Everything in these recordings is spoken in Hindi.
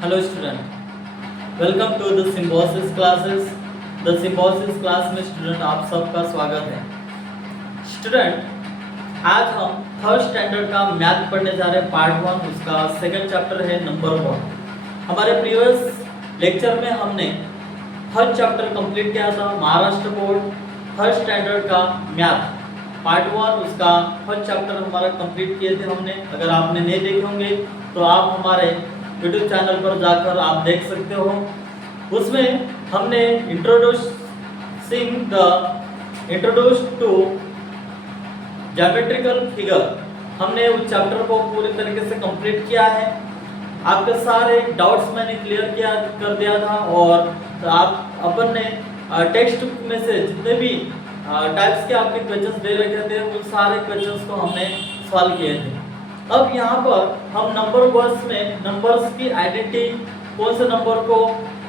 Hello student, welcome to the Symbiosis classes. The Symbiosis class में स्टूडेंट आप सबका स्वागत है। स्टूडेंट, आज हम थर्ड स्टैंडर्ड का मैथ पढ़ने जा रहे हैं, पार्ट 1, उसका सेकंड चैप्टर है नंबर 1। हमारे प्रीवियस लेक्चर में हमने थर्ड चैप्टर कंप्लीट किया था, महाराष्ट्र बोर्ड थर्ड स्टैंडर्ड का मैथ पार्ट 1, उसका फर्स्ट चैप्टर हमारा कंप्लीट किए थे हमने। अगर आपने नहीं देखे होंगे तो आप हमारे यूट्यूब चैनल पर जाकर आप देख सकते हो। उसमें हमने इंट्रोड्यूस टू ज्योमेट्रिकल फिगर, हमने उस चैप्टर को पूरी तरीके से कंप्लीट किया है। आपके सारे डाउट्स मैंने क्लियर किया कर दिया था और आप अपन ने टेक्स्ट बुक में से जितने भी टाइप्स के आपके क्वेश्चंस दे रखे थे उन सारे क्वेश्चंस को हमने सॉल्व किए थे। अब यहाँ पर हम नंबर वर्ड्स में नंबर्स की आइडेंटिटी, कौन से नंबर को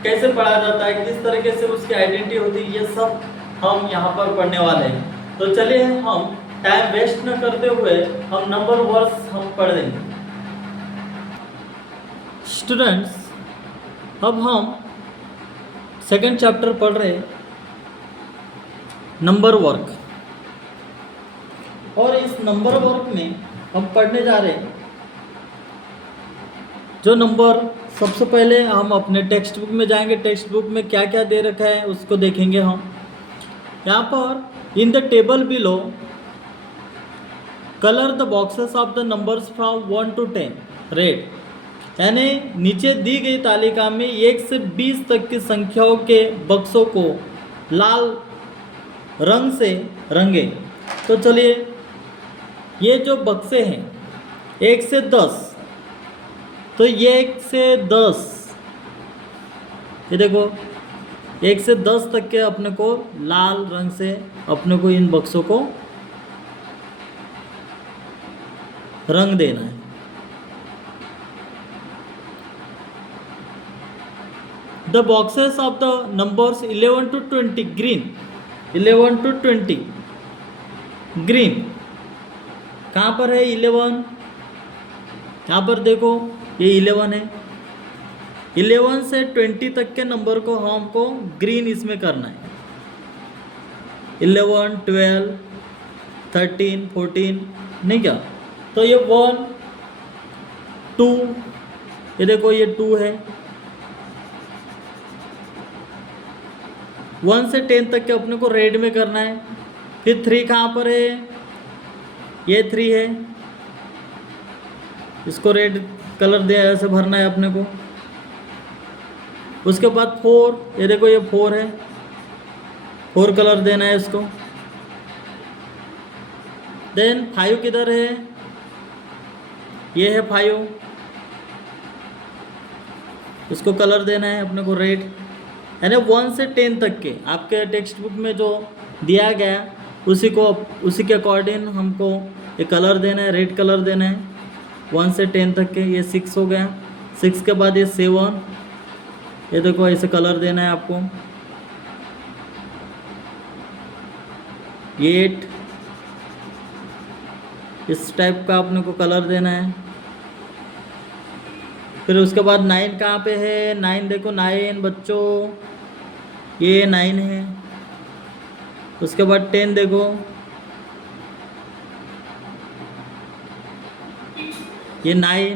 कैसे पढ़ा जाता है, किस तरीके से उसकी आइडेंटिटी होती है, ये सब हम यहाँ पर पढ़ने वाले हैं। तो चलिए हम टाइम वेस्ट न करते हुए हम नंबर वर्ड्स हम पढ़ देंगे। स्टूडेंट्स, अब हम सेकंड चैप्टर पढ़ रहे हैं, नंबर वर्क। और इस नंबर वर्क में हम पढ़ने जा रहे हैं जो नंबर, सबसे पहले हम अपने टेक्स्ट बुक में जाएंगे। टेक्स्ट बुक में क्या क्या दे रखा है उसको देखेंगे हम। यहाँ पर in the table below colour the boxes of the numbers from 1 to 10 red, यानी नीचे दी गई तालिका में 1 से 20 तक की संख्याओं के बक्सों को लाल रंग से रंगे। तो चलिए, ये जो बक्से हैं 1 से 10, तो ये 1 से 10, ये देखो 1 से 10 तक के अपने को लाल रंग से अपने को इन बक्सों को रंग देना है। The boxes of the numbers 11 to 20 green, 11 to 20 green. कहाँ पर है 11? यहाँ पर देखो ये 11 है। 11 से 20 तक के नंबर को हमको ग्रीन इसमें करना है। 11, 12, 13, 14, नहीं क्या? तो ये 1, 2, ये देखो ये 2 है। 1 से 10 तक के अपने को रेड में करना है। फिर 3 कहाँ पर है? ये 3 है, इसको रेड कलर दे ऐसे भरना है अपने को। उसके बाद 4, ये देखो ये 4 है, 4 कलर देना है इसको। देन 5 किधर है? ये है 5, इसको कलर देना है अपने को रेड। यानी 1 से 10 तक के आपके टेक्स्ट बुक में जो दिया गया उसी के अकॉर्डिंग हमको ये कलर देना है, रेड कलर देना है। 1 से 10 तक के ये 6 हो गया। 6 के बाद ये 7, ये देखो ऐसे कलर देना है आपको। 8, इस टाइप का अपने को कलर देना है। फिर उसके बाद 9 कहाँ पे है? 9 देखो, 9 बच्चों, ये 9 है। उसके बाद 10 देखो, ये 9,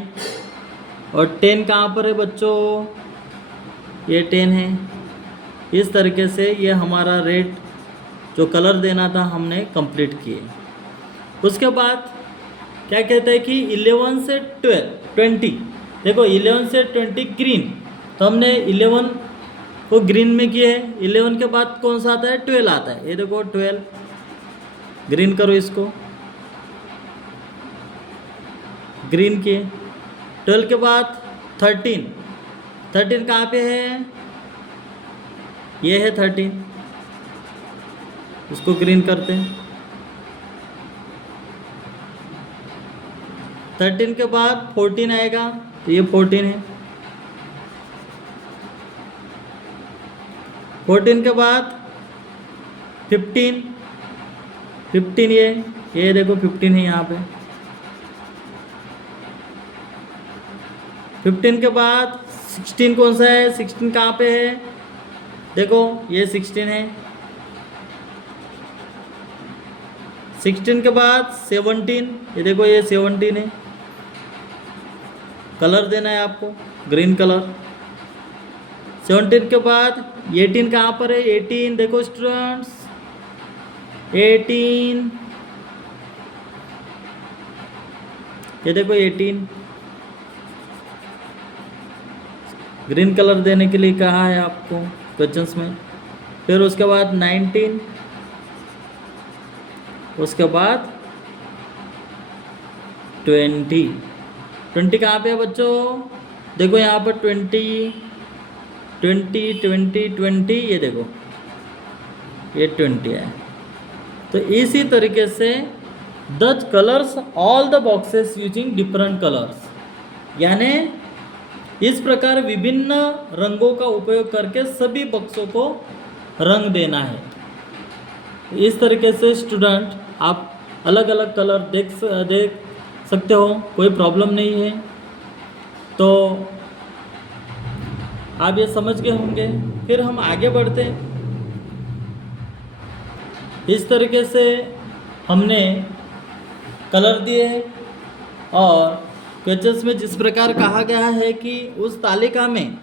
और 10 कहाँ पर है बच्चों? ये 10 है। इस तरीके से ये हमारा रेड जो कलर देना था हमने कंप्लीट किए। उसके बाद क्या कहते हैं कि 11 से 20, देखो 11 से 20 ग्रीन, तो हमने 11 को ग्रीन में किए। 11 के बाद कौन सा आता है? 12 आता है। ये देखो 12, ग्रीन करो इसको, ग्रीन किए। 12 के बाद 13, 13 कहाँ पे है? ये है 13, उसको ग्रीन करते हैं। 13 के बाद 14 आएगा, तो ये 14 है। 14 के बाद 15, 15 ये देखो 15 है यहाँ पे। 15 के बाद 16 कौन सा है? 16 कहाँ पे है? देखो ये 16 है। 16 के बाद 17, ये देखो ये 17 है। कलर देना है आपको, ग्रीन कलर। 17 के बाद 18 कहाँ पर है? 18 देखो स्टूडेंट्स, 18, ये देखो 18 ग्रीन कलर देने के लिए कहा है आपको क्वेश्चंस में। फिर उसके बाद 19, उसके बाद 20 कहाँ पे है बच्चों? देखो यहाँ पर 20, 20, 20, 20, ये देखो ये 20 है। तो इसी तरीके से the colours all the boxes using different colours, यानी इस प्रकार विभिन्न रंगों का उपयोग करके सभी बक्सों को रंग देना है। इस तरीके से स्टूडेंट आप अलग अलग कलर देख सकते हो, कोई प्रॉब्लम नहीं है। तो आप ये समझ गए होंगे। फिर हम आगे बढ़ते हैं। इस तरीके से हमने कलर दिए हैं और क्वेश्चंस में जिस प्रकार कहा गया है कि उस तालिका में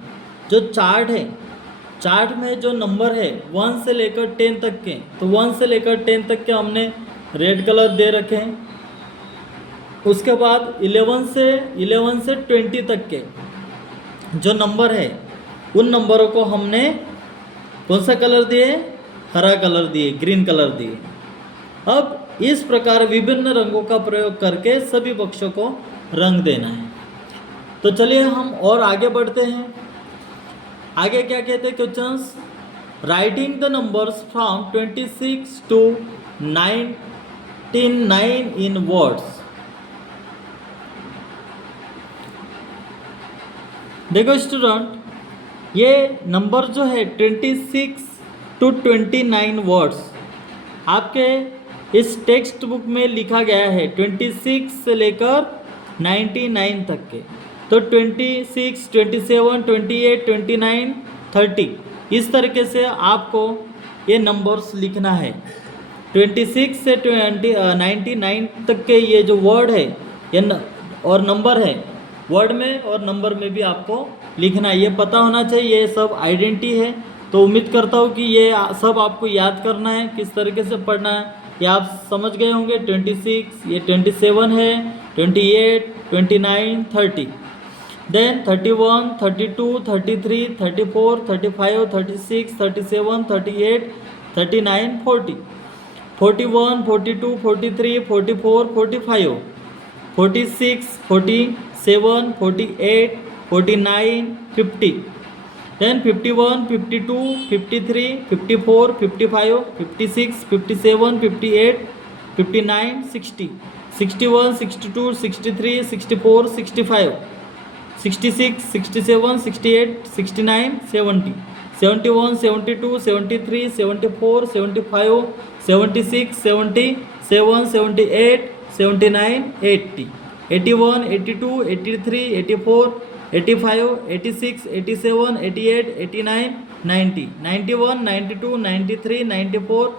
जो चार्ट है, चार्ट में जो नंबर है 1 से लेकर 10 तक के, तो 1 से लेकर 10 तक के हमने रेड कलर दे रखे हैं। उसके बाद 11 से 20 तक के जो नंबर है उन नंबरों को हमने कौन सा कलर दिए? हरा कलर दिए, ग्रीन कलर दिए। अब इस प्रकार विभिन्न रंगों का प्रयोग करके सभी बक्सों को रंग देना है। तो चलिए हम और आगे बढ़ते हैं। आगे क्या कहते हैं questions? Writing the numbers from 26 to 99 in words. देखो स्टूडेंट, ये नंबर जो है 26 to 29 वर्ड्स आपके इस टेक्स्ट बुक में लिखा गया है 26 से लेकर 99 तक के। तो 26, 27, 28, 29, 30 इस तरीके से आपको ये नंबर्स लिखना है। 26 से 99 तक के ये जो वर्ड है ये और नंबर है, वर्ड में और नंबर में भी आपको लिखना है। ये पता होना चाहिए, ये सब आइडेंटिटी है। तो उम्मीद करता हूँ कि ये सब आपको याद करना है, किस तरीके से पढ़ना है ये आप समझ गए होंगे। 26, ये 27 है, 28, 29, 30, देन 31, 32, 33, 34, 35, 36, 37, 38, 39, 40, 41, 42, 43, 44, 45, 46, 47, 48, 49, 50, then 51, 52, 53, 54, 55, 56, 57, 58, 59, 60, 61, 62, 63, 64, 65, 66, 67, 68, 69, 70, 71, 72, 73, 74, 75, 76, 70, 78, 79, 80, 81, 82, 83, 84, 85, 86, 87, 88, 89, 90, 91, 92, 93, 94,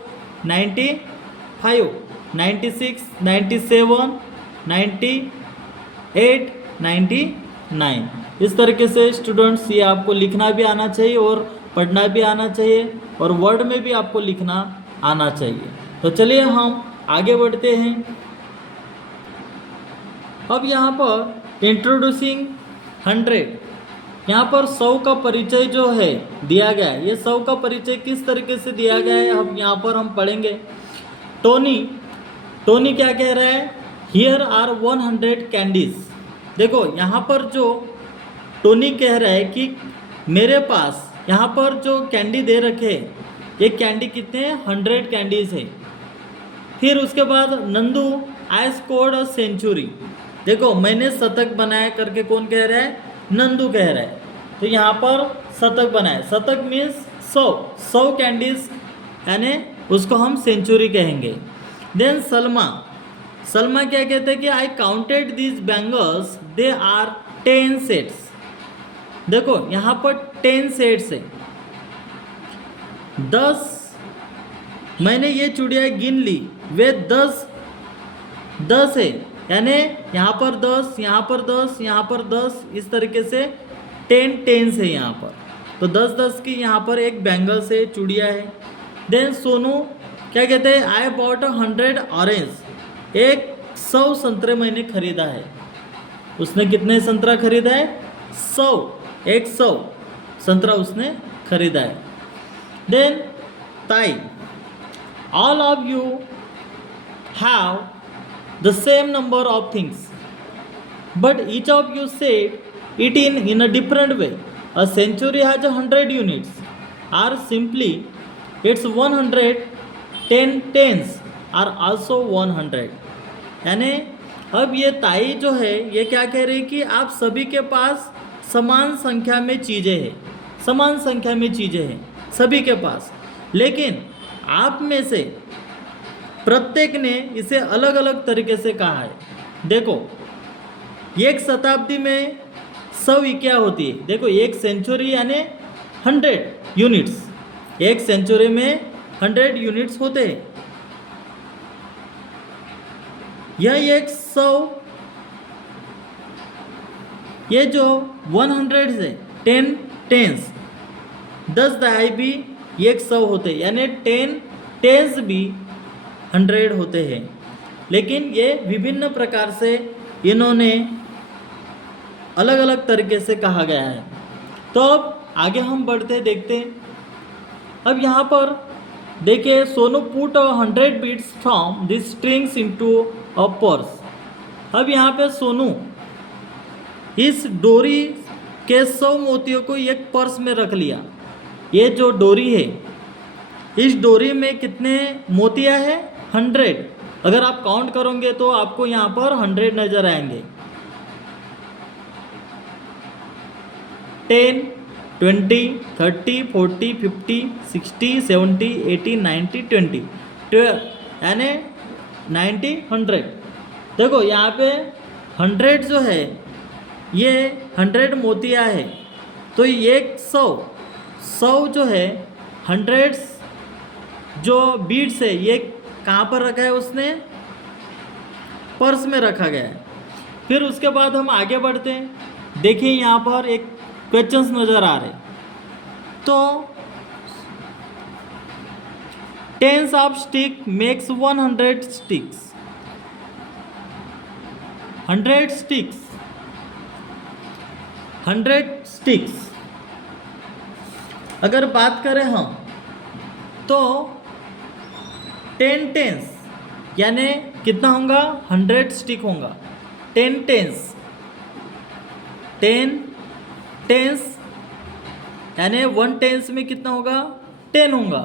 95, 96, 97, 98, 99। इस तरीके से स्टूडेंट्स ये आपको लिखना भी आना चाहिए और पढ़ना भी आना चाहिए और वर्ड में भी आपको लिखना आना चाहिए। तो चलिए हम आगे बढ़ते हैं। अब यहाँ पर इंट्रोड्यूसिंग 100, यहाँ पर 100 का परिचय जो है दिया गया है। ये 100 का परिचय किस तरीके से दिया गया है हम यहाँ पर हम पढ़ेंगे। टोनी क्या कह रहा है? Here are 100 candies. देखो यहाँ पर जो टोनी कह रहा है कि मेरे पास यहाँ पर जो कैंडी दे रखे ये कैंडी कितने हैं? 100 कैंडीज है। फिर उसके बाद Nandu I scored a century. देखो मैंने शतक बनाया करके कौन कह रहा है? नंदू कह रहा है। तो यहाँ पर शतक बनाए, शतक मीन्स 100 कैंडीज, यानी उसको हम सेंचुरी कहेंगे। देन सलमा क्या कहते हैं कि I counted these bangles, they are 10 sets. देखो यहाँ पर 10 सेट्स है, 10 मैंने ये चूड़ियाँ गिन ली, वे 10 है, यानी यहाँ पर 10, यहाँ पर 10, यहाँ पर 10, इस तरीके से 10 टेंस है यहाँ पर। तो 10 की यहाँ पर एक बैंगल्स है, चूड़ियाँ है। देन सोनू क्या कहते हैं, आई बॉट 100 ऑरेंज, 100 संतरे मैंने खरीदा है। उसने कितने संतरा खरीदा है? 100 संतरा उसने खरीदा है। देन ताई, all of you have the same number of things, but each of you said it in a different way. A century has 100 units, or simply its 110 tens are also 100. यानी अब ये ताई जो है ये क्या कह रही है कि आप सभी के पास समान संख्या में चीज़ें हैं, समान संख्या में चीज़ें हैं सभी के पास, लेकिन आप में से प्रत्येक ने इसे अलग अलग तरीके से कहा है। देखो एक शताब्दी में 100 क्या होती है, देखो एक सेंचुरी यानी 100 यूनिट्स, एक सेंचुरी में 100 यूनिट्स होते हैं। यह एक 100, ये जो 100 है 10 टेंस, 10 दहाई भी 100 होते, यानी 10 टेंस भी 100 होते हैं। लेकिन ये विभिन्न प्रकार से इन्होंने अलग अलग तरीके से कहा गया है। तो अब आगे हम बढ़ते देखते हैं। अब यहाँ पर देखिए, Sonu put 100 beads from this strings into a purse. अब यहाँ पे सोनू इस डोरी के 100 मोतियों को एक पर्स में रख लिया। ये जो डोरी है, इस डोरी में कितने मोतियाँ हैं? 100। अगर आप काउंट करोगे तो आपको यहाँ पर 100 नजर आएंगे। 10, 20, 30, 40, 50, 60, 70, 80, 90, 20, 12 यानी 90, 100। देखो यहाँ पे 100 जो है ये 100 मोतियाँ है, तो ये 100 जो है 100 जो बीड्स है ये कहाँ पर रखा है उसने? पर्स में रखा गया है। फिर उसके बाद हम आगे बढ़ते हैं। देखिए यहाँ पर एक क्वेश्चंस नज़र आ रहे। तो tens of stick makes 100 sticks, 100 sticks, 100 sticks अगर बात करें हम तो 10 टेंस यानी कितना होगा? 100 स्टिक होगा। 10 टेंस, 10 टेंस यानी 1 टेंस में कितना होगा? 10 होगा।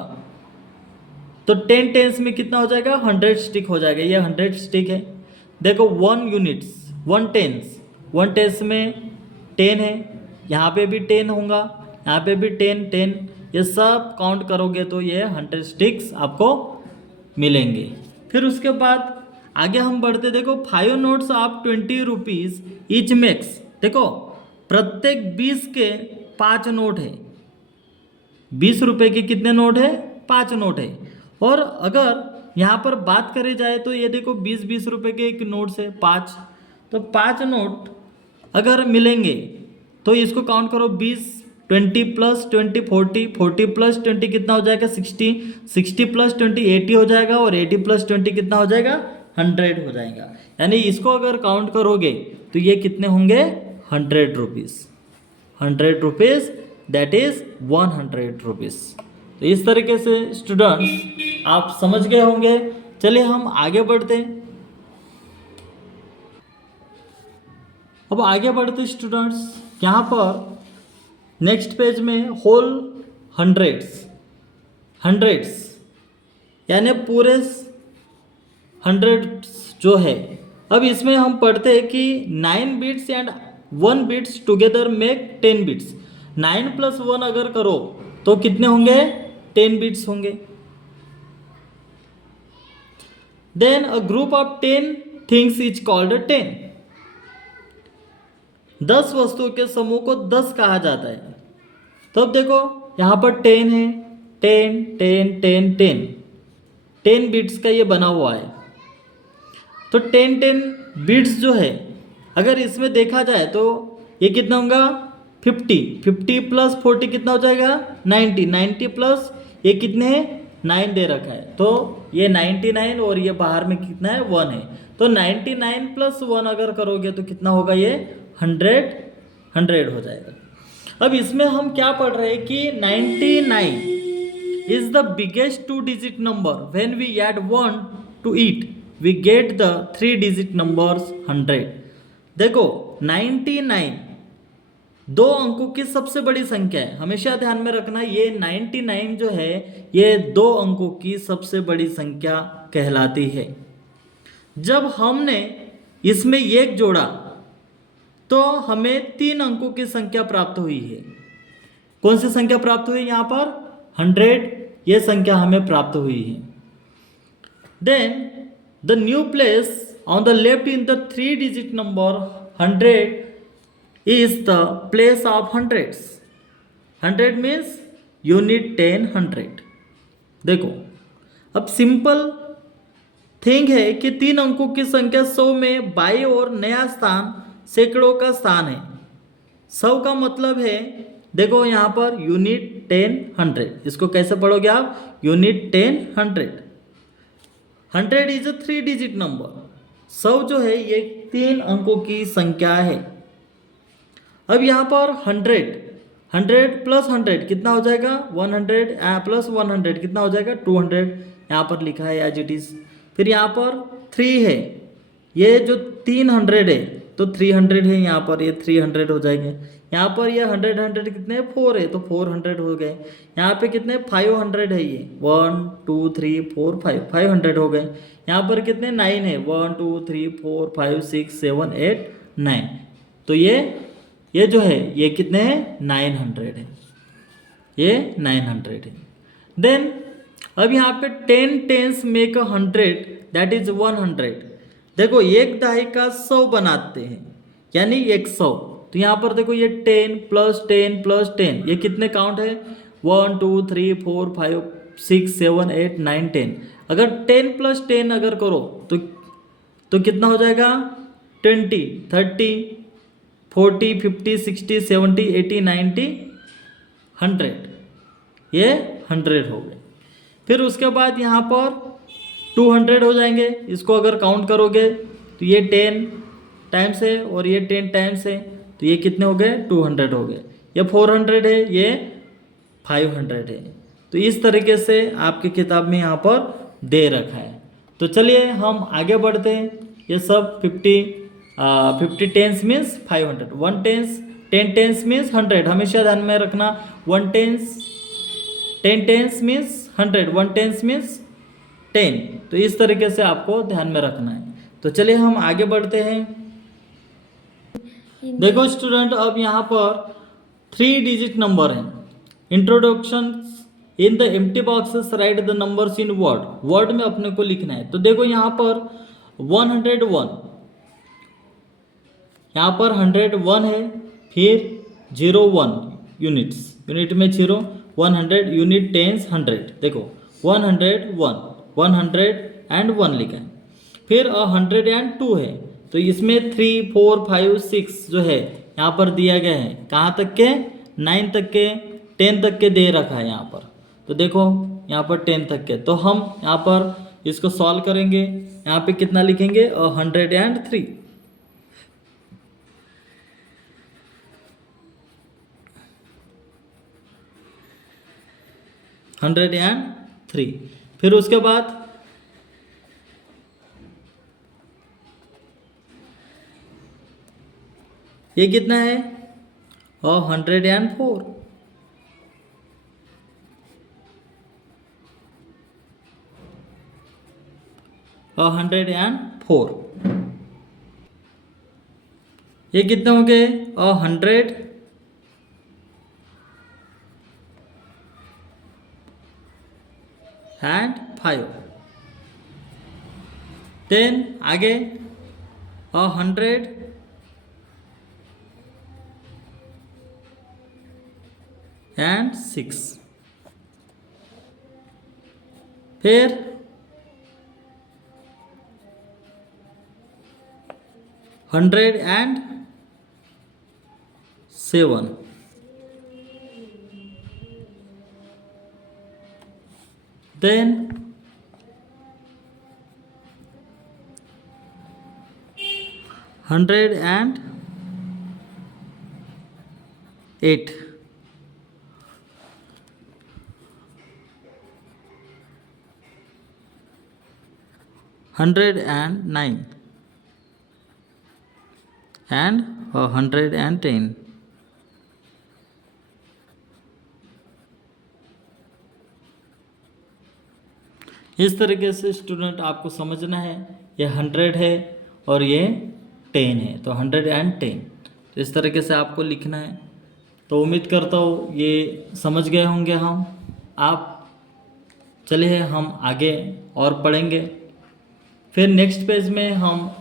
तो 10 टेंस में कितना हो जाएगा? 100 स्टिक हो जाएगा। ये 100 स्टिक है। देखो 1 यूनिट्स, 1 टेंस, 1 टेंस में 10 है, यहाँ पे भी 10 होगा, यहाँ पे भी 10, ये सब काउंट करोगे तो ये 100 स्टिक्स आपको मिलेंगे। फिर उसके बाद आगे हम बढ़ते। देखो 5 notes of 20 rupees each makes. देखो प्रत्येक 20 के 5 नोट है। 20 रुपये के कितने नोट है? 5 नोट है। और अगर यहाँ पर बात करी जाए तो ये देखो 20-20 रुपये के एक नोट से 5, तो 5 नोट अगर मिलेंगे तो इसको काउंट करो। 20, 20 प्लस 20 40, 40 प्लस 20 कितना हो जाएगा? 60, 60 प्लस 20 80 हो जाएगा, और 80 प्लस 20 कितना हो जाएगा? 100 हो जाएगा। यानी इसको अगर काउंट करोगे तो ये कितने होंगे? 100 rupees, 100 rupees that is 100 rupees. तो इस तरीके से स्टूडेंट्स आप समझ गए होंगे। चलिए हम आगे बढ़ते हैं। अब आगे बढ़ते स्टूडेंट्स, यहाँ पर नेक्स्ट पेज में होल हंड्रेड्स यानी पूरे 100 जो है। अब इसमें हम पढ़ते हैं कि 9 beads and 1 beads together make 10 beads. 9 plus 1 अगर करो तो कितने होंगे? 10 बिट्स होंगे। Then a group of 10 things is called 10। 10 वस्तुओं के समूह को 10 कहा जाता है। तो अब देखो यहाँ पर 10 है, 10 10 10 10 10 बिट्स का ये बना हुआ है। तो 10 10 बिट्स जो है अगर इसमें देखा जाए तो ये कितना होगा 50, 50 प्लस 40 कितना हो जाएगा 90, 90 प्लस ये कितने हैं 9 दे रखा है, तो ये 99 और ये बाहर में कितना है 1 है। तो 99 प्लस 1 अगर करोगे तो कितना होगा ये 100 हो जाएगा। अब इसमें हम क्या पढ़ रहे हैं कि 99 is the biggest 2-digit number. When we add 1 to it, we get the 3-digit numbers 100. देखो 99 दो अंकों की सबसे बड़ी संख्या है, हमेशा ध्यान में रखना ये 99 जो है ये दो अंकों की सबसे बड़ी संख्या कहलाती है। जब हमने इसमें एक जोड़ा तो हमें 3 अंकों की संख्या प्राप्त हुई है। कौन सी संख्या प्राप्त हुई यहाँ पर 100, ये संख्या हमें प्राप्त हुई है। Then the new place on the left in the 3-digit number 100 is the place of hundreds. 100 means unit 10 100। देखो अब सिंपल थिंग है कि 3 अंकों की संख्या 100 में बाई और नया स्थान सैकड़ों का स्थान है। 100 का मतलब है देखो यहाँ पर यूनिट 10 100, इसको कैसे पढ़ोगे आप unit 10 100। 100 is a 3-digit number. 100 जो है ये 3 अंकों की संख्या है। अब यहाँ पर 100 प्लस 100 कितना हो जाएगा 100 प्लस 100 कितना हो जाएगा 200, यहाँ पर लिखा है एज इट इज। फिर यहाँ पर 3 है, ये जो 300 है तो 300 है, यहाँ पर ये 300 हो जाएंगे। यहाँ पर ये 100 कितने 4 है तो 400 हो गए। यहाँ पे कितने 500 है, ये 1 2 3 4 5 500 हो गए। यहाँ पर कितने 9 है 1 2 3 4 5 6 7 8 9, तो ये जो है ये कितने हैं 900 है, ये 900 है। देन अब यहाँ पे 10 tens मेक 100 दैट इज 100। देखो एक दहाई का 100 बनाते हैं यानी 100। तो यहाँ पर देखो ये 10 प्लस 10 प्लस 10 ये कितने काउंट है 1 2 3 4 5 6 7 8 9 10। अगर 10 प्लस 10 अगर करो तो कितना हो जाएगा 20 30 40 50 60 70 80 90 100, ये 100 हो गए। फिर उसके बाद यहाँ पर 200 हो जाएंगे। इसको अगर काउंट करोगे तो ये 10 टाइम्स है और ये 10 टाइम्स है, तो ये कितने हो गए 200 हो गए। ये 400 है, ये 500 है। तो इस तरीके से आपकी किताब में यहाँ पर दे रखा है। तो चलिए हम आगे बढ़ते हैं। ये सब 50 tens means 500, 1 tens 10 tens means 100, हमेशा ध्यान में रखना। 1 tens 10 tens means 100, 1 tens means 10। तो इस तरीके से आपको ध्यान में रखना है। तो चलिए हम आगे बढ़ते हैं। देखो स्टूडेंट अब यहाँ पर 3-digit नंबर है। Introduction in the empty boxes right the numbers in word, word में अपने को लिखना है। तो देखो यहाँ पर 101, यहाँ पर 101 है, फिर 01 यूनिट्स, यूनिट में 0 100 यूनिट टेंस 100। देखो 101 101 लिखा है। फिर 102 है, तो इसमें 3 4 5 6 जो है यहाँ पर दिया गया है, कहाँ तक के 9 तक के 10 तक के दे रखा है यहाँ पर। तो देखो यहाँ पर 10 तक के, तो हम यहाँ पर इसको सॉल्व करेंगे। यहाँ पे कितना लिखेंगे 103, 103। फिर उसके बाद ये कितना है 104, 104। ये कितने हो गए 105। देन आगे 106, एंड 6। फिर 107, then 108, 109 and 110। इस तरीके से स्टूडेंट आपको समझना है, ये 100 है और ये 10 है, तो 110। तो इस तरीके से आपको लिखना है। तो उम्मीद करता हूँ ये समझ गए होंगे हम आप। चलिए हम आगे और पढ़ेंगे। फिर नेक्स्ट पेज में हम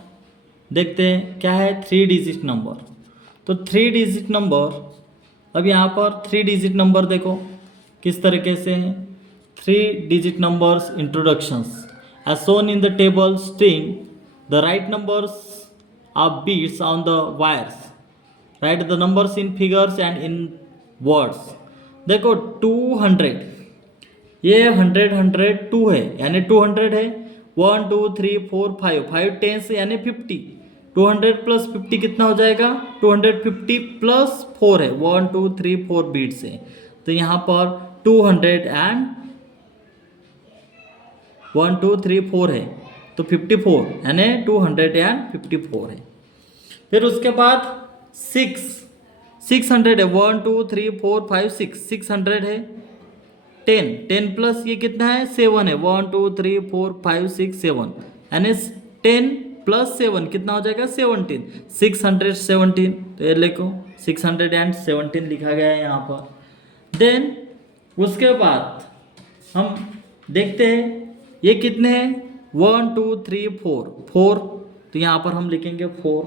देखते हैं क्या है 3 डिजिट नंबर। तो 3 डिजिट नंबर, अब यहाँ पर 3 डिजिट नंबर देखो किस तरीके से हैं। 3 digit numbers introductions as shown in the table string the right numbers of bits on the wires, write the numbers in figures and in words। देखो 200, ये 100 है यानी 200 है। 1 2 3 4 5 5 10 यानी 50। 200 प्लस 50 कितना हो जाएगा? 250 प्लस 4 है, 1 2 3 4 बीट्स है। तो यहाँ पर 1 2 3 4 है तो 54 यानी 254 है। फिर उसके बाद 600 है, 1 2 3 4 5 600 है। 10 प्लस ये कितना है? 7 है, 1 2 3 4 5 6 7 यानी 10 प्लस 7 कितना हो जाएगा? 17, 617। तो ये लिखो 617 लिखा गया है यहाँ पर। देन उसके बाद हम देखते हैं ये कितने हैं? 1 2 3 4, तो यहाँ पर हम लिखेंगे 4,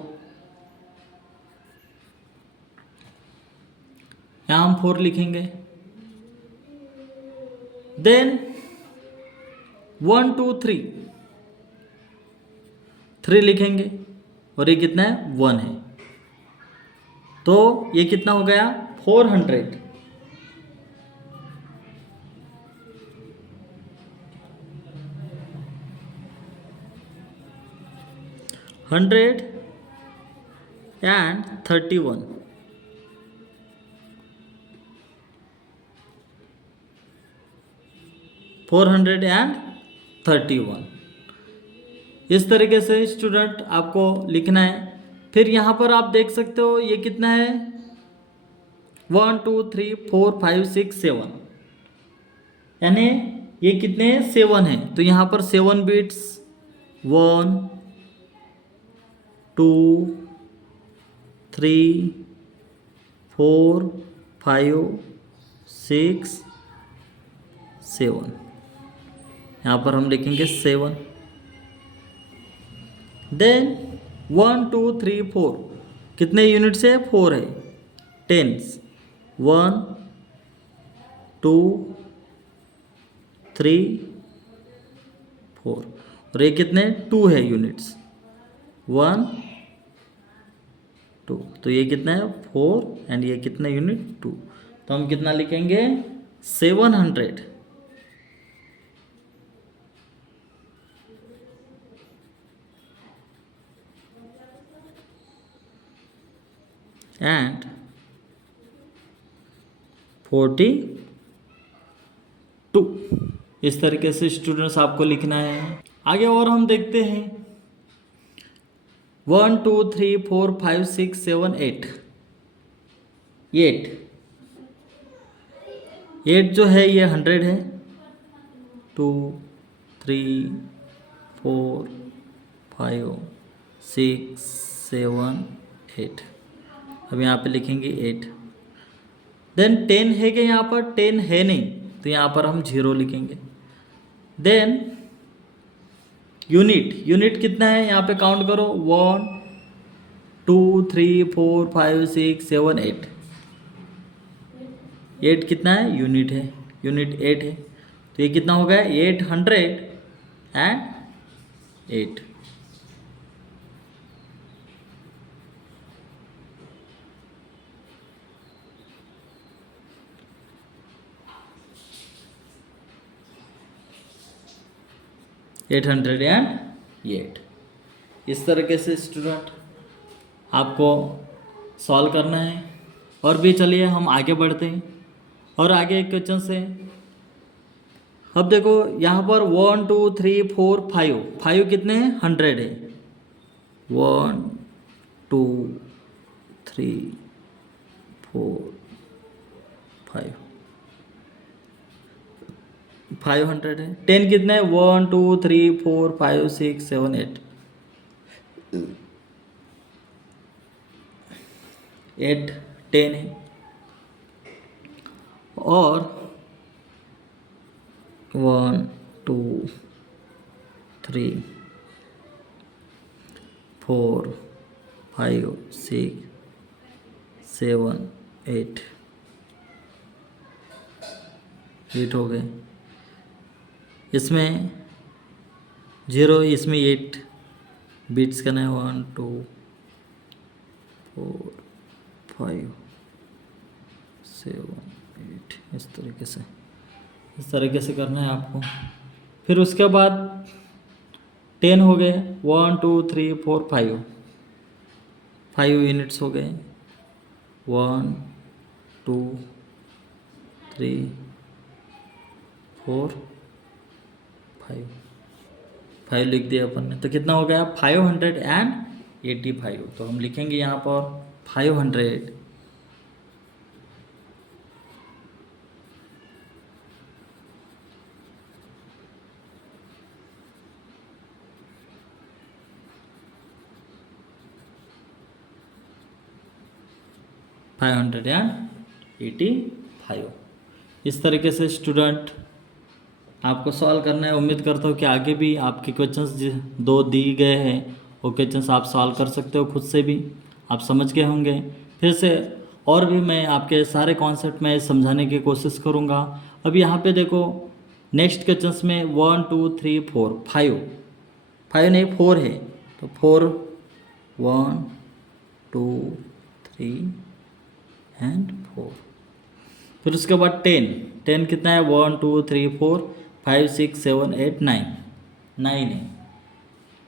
यहाँ हम 4 लिखेंगे। देन 1 2 3 लिखेंगे और ये कितना है? 1 है। तो ये कितना हो गया? 400। 131, 431। इस तरीके से स्टूडेंट आपको लिखना है। फिर यहाँ पर आप देख सकते हो ये कितना है? 1 2 3 4 5 6 7 यानी ये कितने? 7 है। तो यहाँ पर 7 बिट्स 1 2 3 4 5 6 7, यहाँ पर हम लिखेंगे 7। देन 1 2 3 4 कितने यूनिट्स है? 4 है। टेंस 1 2 3 4 और ये कितने? 2 है यूनिट्स, 1 2। तो ये कितना है? 4 एंड ये कितना यूनिट? 2। तो हम कितना लिखेंगे? 700। एंड 42। इस तरीके से स्टूडेंट्स आपको लिखना है। आगे और हम देखते हैं 1 2 3 4 5 6 7 8। 8 जो है ये 100 है। 2 3 4 5 6 7 8। अब यहाँ पे लिखेंगे 8। देन 10 है कि यहाँ पर? 10 है नहीं, तो यहाँ पर हम 0 लिखेंगे। देन यूनिट कितना है? यहाँ पे काउंट करो 1 2 3 4 5 6 7 8। 8 कितना है, यूनिट है, यूनिट 8 है। तो ये कितना हो गया, 808। Eight hundred and eight. इस तरीके से स्टूडेंट आपको सॉल्व करना है। और भी चलिए हम आगे बढ़ते हैं और आगे एक क्वेश्चन से। अब देखो यहाँ पर 1 2 3 4 5, 5 कितने हैं, 100 है। 1 2 3 4 5, 500 है। 10 कितने हैं, 1 2 3 4 5 6 7 8, 8 10 है। और 1 2 3 4 5 6 7 8, 8 हो गए। इसमें 0, इसमें 8 बीट्स करना है। 1 2 4 5 7 8, इस तरीके से करना है आपको। फिर उसके बाद 10 हो गए। 1 2 3 4 5, 5 यूनिट्स हो गए। 1 2 3 4 5, 5 लिख दिया अपन ने। तो कितना हो गया, 585। तो हम लिखेंगे यहाँ पर 500 585। इस तरीके से स्टूडेंट आपको सॉल्व करना है। उम्मीद करता हूँ कि आगे भी आपके क्वेश्चंस दो दिए गए हैं वो क्वेश्चंस आप सॉल्व कर सकते हो, खुद से भी आप समझ गए होंगे। फिर से और भी मैं आपके सारे कॉन्सेप्ट में समझाने की कोशिश करूँगा। अब यहाँ पे देखो नेक्स्ट क्वेश्चंस में 1 2 3 4 5 नहीं 4 है। तो 4 1 2 3 एंड 4। फिर उसके बाद 10 कितना है, 1 2 3 4 5 6 7 8 9, 9 है।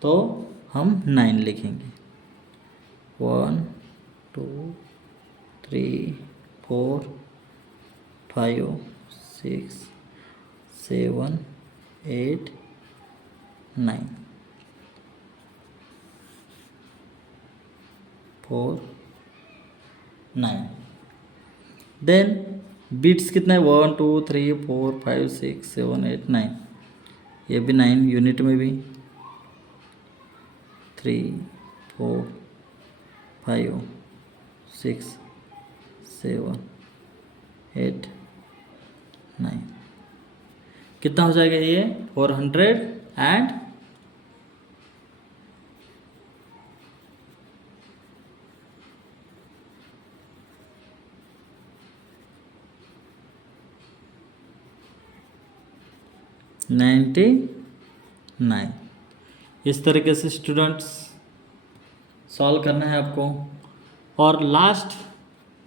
तो हम 9 लिखेंगे। 1 2 3 4 5 6 7 8 9, 4 9। देन बीट्स कितना है, 1 2 3 4 5 6 7 8 9, ये भी 9 यूनिट में भी। 3 4 5 6 7 8 9, कितना हो जाएगा ये, 490। इस तरीके से स्टूडेंट्स सॉल्व करना है आपको। और लास्ट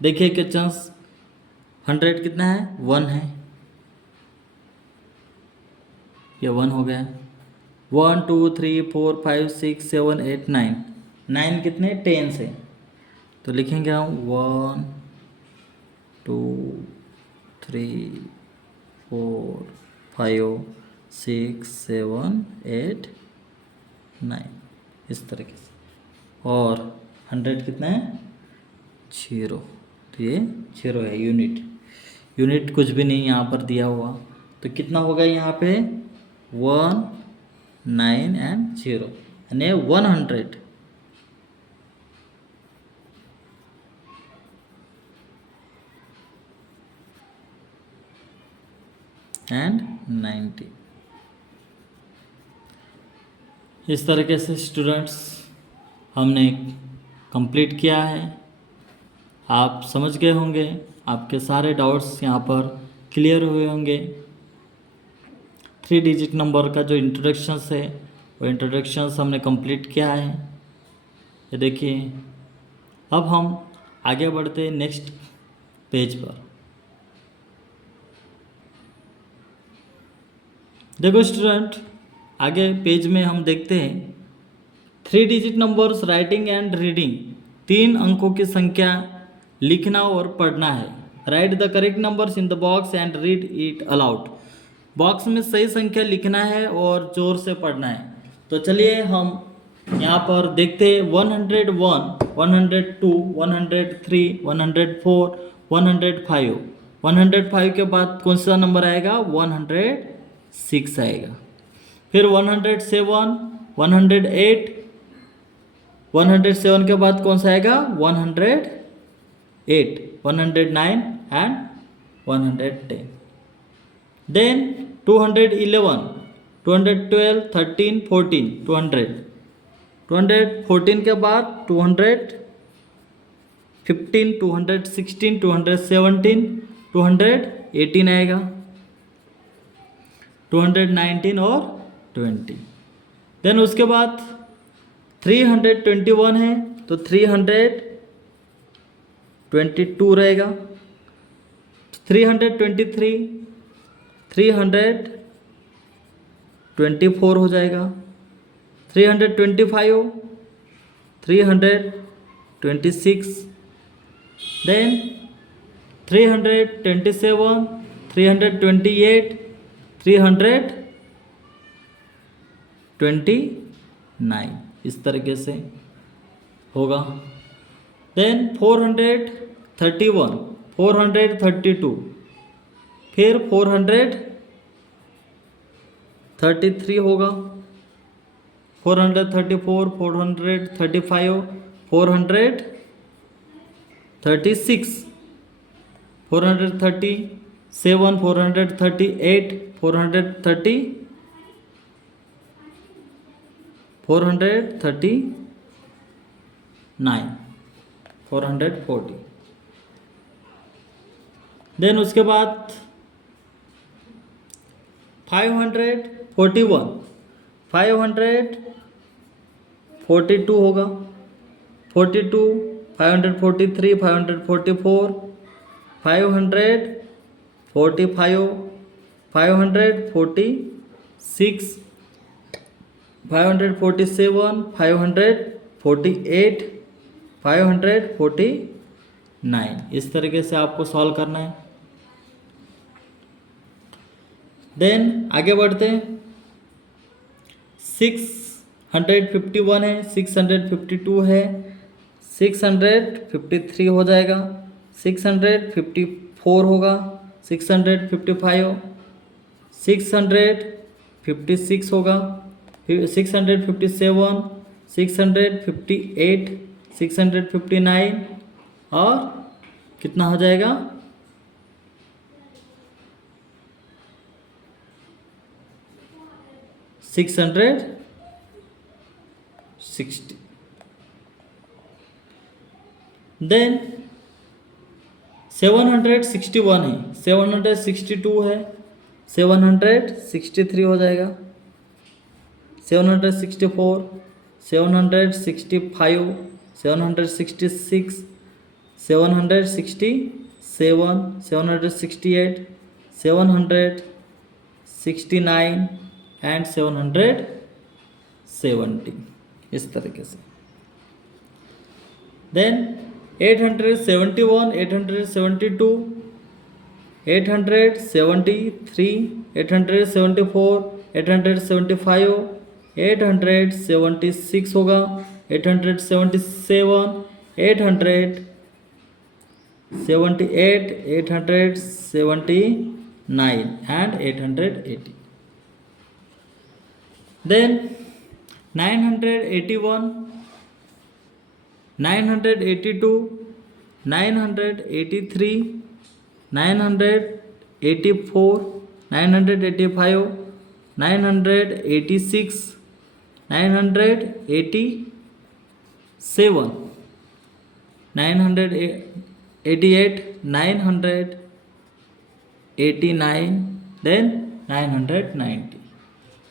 देखिए क्वेश्चंस 100 कितना है, 1 है। ये 1 हो गया। 1 2 3 4 5 6 7 8 9, 9 कितने, 10 से। तो लिखेंगे हम 1 2 3 4 5 6 7 8 9, इस तरीके से। और 100 कितना है, 0। तो ये 0 है यूनिट कुछ भी नहीं यहाँ पर दिया हुआ। तो कितना होगा यहाँ पे, 1 9 एंड 0 यानी 100 एंड 90। इस तरीके से स्टूडेंट्स हमने कंप्लीट किया है। आप समझ गए होंगे आपके सारे डाउट्स यहाँ पर क्लियर हुए होंगे। 3 डिजिट नंबर का जो इंट्रोडक्शंस है वो इंट्रोडक्शंस हमने कंप्लीट किया है। ये देखिए, अब हम आगे बढ़ते हैं नेक्स्ट पेज पर। देखो स्टूडेंट, आगे पेज में हम देखते हैं 3 digit numbers writing and reading, 3 अंकों की संख्या लिखना और पढ़ना है। Right the correct numbers in the box and read it allowed. Box में सही संख्या लिखना है और जोर से पढ़ना है। तो चलिए हम यहाँ पर देखते हैं 101, 102, 103, 104, 105। 105 के बाद कौन सा नंबर आएगा? 106 आएगा। फिर 107, 108, 107 के बाद कौन सा आएगा? 108, 109 एंड 110। देन 211, 212, 13, 14, 200, 214 के बाद 215, 216, 217, 218 आएगा, 219 और 20। देन उसके बाद 321 है तो 322 रहेगा, 323, 324 हो जाएगा, 325, 326, देन 327, 328, 329 इस तरीके से होगा। देन 431, 432, फिर 433 होगा, 434, 435, 436, 437, 438, 430, 439, 440। देन उसके बाद 541, 542 होगा, 42, 543, 544, 545, 546, 547, 548, 549 इस तरीके से आपको सॉल्व करना है। देन आगे बढ़ते हैं, 651 है, 652 है, 653 हो जाएगा, 654 होगा, 655, 656 होगा, 657, 658, 659 और कितना हो जाएगा? 660। देन 761 है, 762 है, 763 हो जाएगा, 764, 765, 766, 767, 768, 769 एंड 770 इस तरीके से। देन 871, 872, 873, 874, 875, 876 होगा, 877, 878, 879 and 880. Then 981, 982, 983, 984, 985, 986, 987, 88, 989, then 990।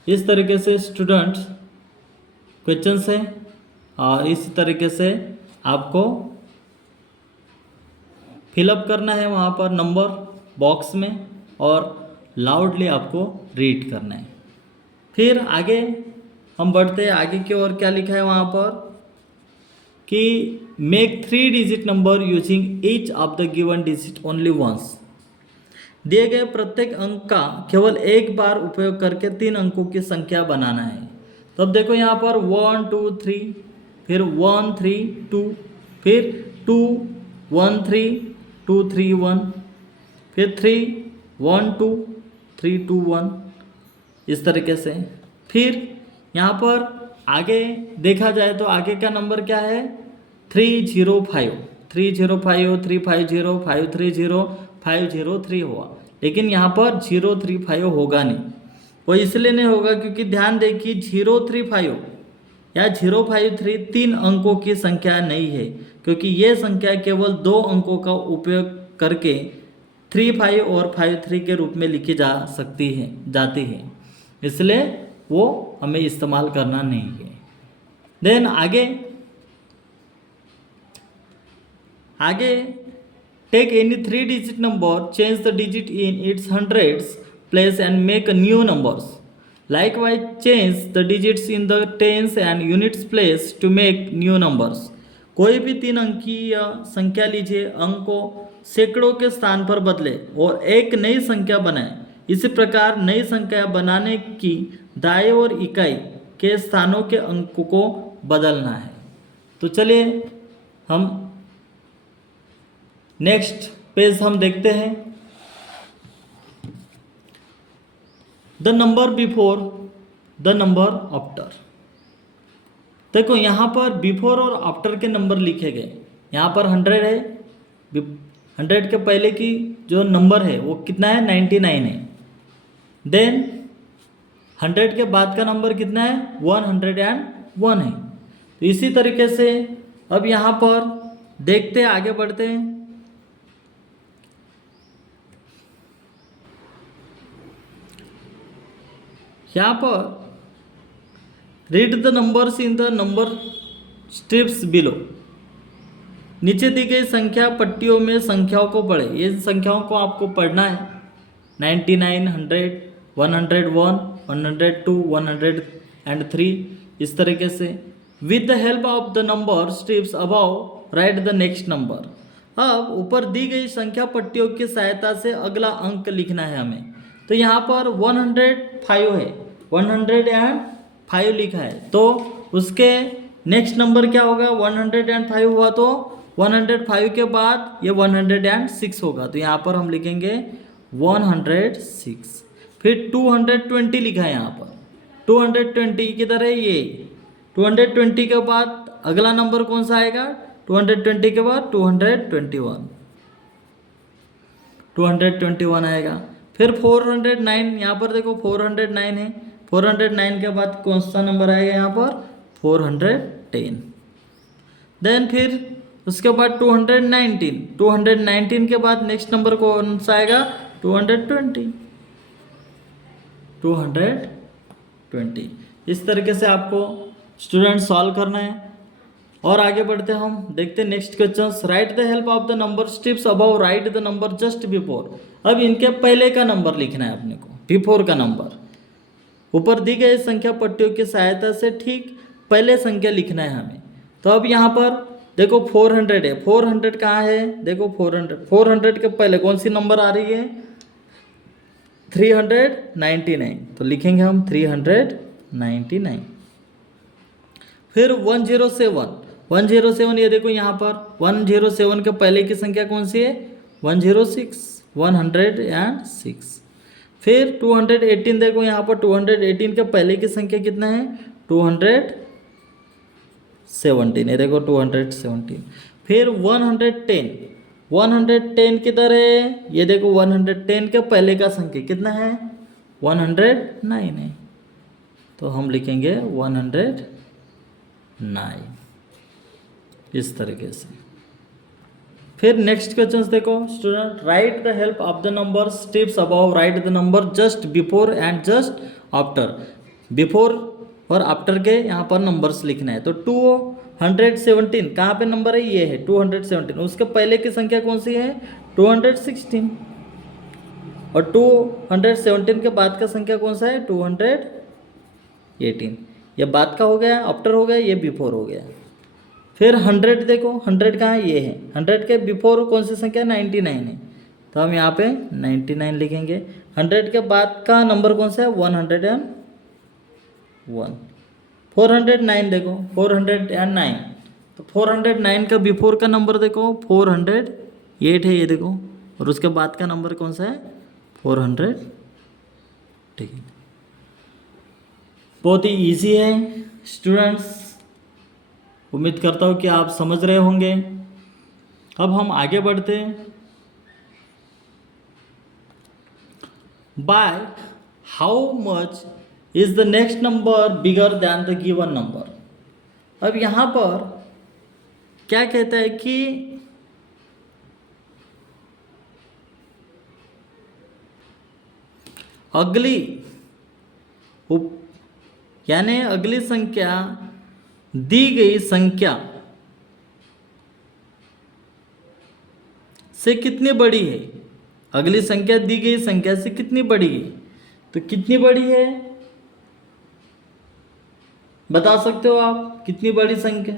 इस तरीके से स्टूडेंट्स क्वेश्चन है और इस तरीके से आपको फिलअप करना है वहाँ पर नंबर बॉक्स में और लाउडली आपको रीड करना है। फिर आगे हम बढ़ते हैं, आगे की ओर क्या लिखा है वहाँ पर कि make 3 digit number using each of the given digit only once. दिए गए प्रत्येक अंक का केवल एक बार उपयोग करके 3 अंकों की संख्या बनाना है। तो अब देखो यहाँ पर 1 2 3, फिर 1 3 2, फिर 2 1 3 2 3 1, फिर 3 1 2 3 2 1, इस तरीके से। फिर यहाँ पर आगे देखा जाए तो आगे का नंबर क्या है 305, 305 350 530 503 हुआ, लेकिन यहाँ पर 035 होगा नहीं। वो इसलिए नहीं होगा क्योंकि ध्यान दें कि 035 या 053 3 अंकों की संख्या नहीं है, क्योंकि ये संख्या केवल 2 अंकों का उपयोग करके 35 और 53 के रूप में लिखी जा सकती है जाती है, इसलिए वो हमें इस्तेमाल करना नहीं है। देन आगे take any 3 digit number, change the digit in its hundreds place and make new numbers. Likewise change the digits in the tens and units place to make new numbers. कोई भी 3 अंकीय संख्या लीजिए, अंक को सैकड़ों के स्थान पर बदले और एक नई संख्या बनाएं। इसी प्रकार नई संख्या बनाने की दाएं और इकाई के स्थानों के अंक को बदलना है। तो चलिए हम नेक्स्ट पेज हम देखते हैं। The number before the number after. देखो यहाँ पर बिफोर और आफ्टर के नंबर लिखे गए। यहाँ पर 100 है, 100 के पहले की जो नंबर है वो कितना है 99 है। देन 100 के बाद का नंबर कितना है 101 है। तो इसी तरीके से अब यहाँ पर देखते हैं, आगे बढ़ते हैं। यहाँ पर read the numbers in the number strips below. नीचे दी गई संख्या पट्टियों में संख्याओं को पढ़े। ये संख्याओं को आपको पढ़ना है 99, 100, 101, 102, 103, इस तरीके से। With the help of the number strips above right the next number. अब ऊपर दी गई संख्या पट्टियों की सहायता से अगला अंक लिखना है हमें। तो यहाँ पर 105 है, 105 लिखा है, तो उसके नेक्स्ट नंबर क्या होगा 105 हुआ तो 105 के बाद ये 106 होगा, तो यहाँ पर हम लिखेंगे 106। फिर 220 लिखा है यहाँ पर, 220 किधर है ये 220 के बाद अगला नंबर कौन सा आएगा 220 के बाद 221 आएगा। फिर 409 यहाँ पर देखो 409 है, 409 के बाद कौन सा नंबर आएगा यहाँ पर 410। देन फिर उसके बाद 219 के बाद नेक्स्ट नंबर कौन सा आएगा 220। इस तरीके से आपको स्टूडेंट सॉल्व करना है। और आगे बढ़ते हम देखते हैं next question. Right the help of the number strips above right the number just before. अब इनके पहले का नंबर लिखना है अपने को, बिफोर का नंबर। ऊपर दी गई संख्या पट्टियों की सहायता से ठीक पहले संख्या लिखना है हमें। तो अब यहाँ पर देखो 400 है, 400 कहाँ है देखो 400 के पहले कौन सी नंबर आ रही है 399, तो लिखेंगे हम 399। फिर 107 ये देखो यहाँ पर 107 के पहले की संख्या कौन सी है 106। फिर 218 देखो यहाँ पर 218 के पहले की संख्या कितना है 217, ये देखो 217। फिर 110 किधर है ये देखो 110 के पहले का संख्या कितना है 109 है, तो हम लिखेंगे 109 इस तरीके से। फिर नेक्स्ट क्वेश्चन देखो student, right the help of the number steps above, right the number just before and just after. Before और आफ्टर के यहाँ पर नंबर्स लिखना है। तो 217 कहाँ पे नंबर है, ये है 217। उसके पहले की संख्या कौन सी है, 216। और 217 के बाद का संख्या कौन सा है, 218। ये बाद का हो गया, आफ्टर हो गया, ये बिफोर हो गया। फिर 100 देखो, 100 कहाँ है, ये है। 100 के बिफोर कौन सी संख्या, 99 है, तो हम यहाँ पे 99 लिखेंगे। 100 के बाद का नंबर कौन सा है, 101। 409 देखो, 409, तो 409 का बिफोर का नंबर देखो 408 है, ये देखो। और उसके बाद का नंबर कौन सा है, 400। ठीक है, बहुत ही इजी है स्टूडेंट्स, उम्मीद करता हूँ कि आप समझ रहे होंगे। अब हम आगे बढ़ते हैं। By how much is the next number bigger than the given number. अब यहाँ पर क्या कहता है कि अगली यानी अगली संख्या दी गई संख्या से कितनी बड़ी है, अगली संख्या दी गई संख्या से कितनी बड़ी है। तो कितनी बड़ी है बता सकते हो आप, कितनी बड़ी संख्या,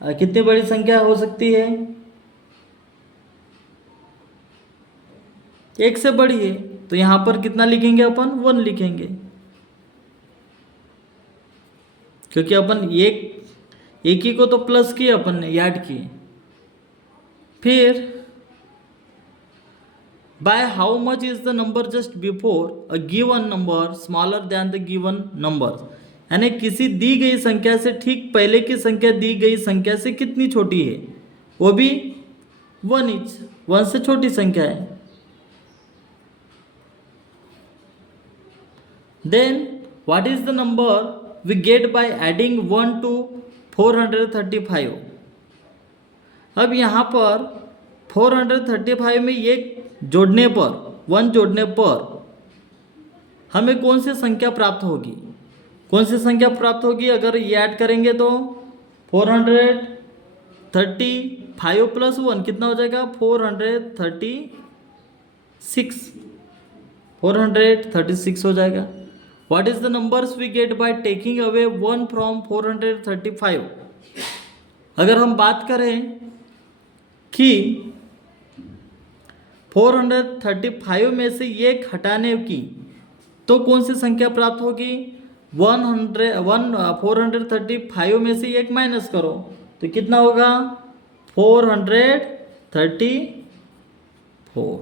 कितनी बड़ी संख्या हो सकती है, एक से बड़ी है। तो यहां पर कितना लिखेंगे अपन, 1 लिखेंगे, क्योंकि अपन एक ही को तो प्लस किए अपन ने, ऐड किए। फिर by how much is the number just before a given number smaller than the given number, यानी किसी दी गई संख्या से ठीक पहले की संख्या दी गई संख्या से कितनी छोटी है, वो भी 1 से छोटी संख्या है। Then what is the number we get by adding 1 to 435। अब यहाँ पर 435 में ये जोड़ने पर, 1 जोड़ने पर हमें कौन सी संख्या प्राप्त होगी, कौन सी संख्या प्राप्त होगी। अगर ये ऐड करेंगे तो 435 प्लस 1 कितना हो जाएगा, 436 हो जाएगा। What is the numbers we get by taking away 1 from 435। अगर हम बात करें कि 435 में से एक हटाने की, तो कौन सी संख्या प्राप्त होगी, 435 में से एक माइनस करो तो कितना होगा, 434।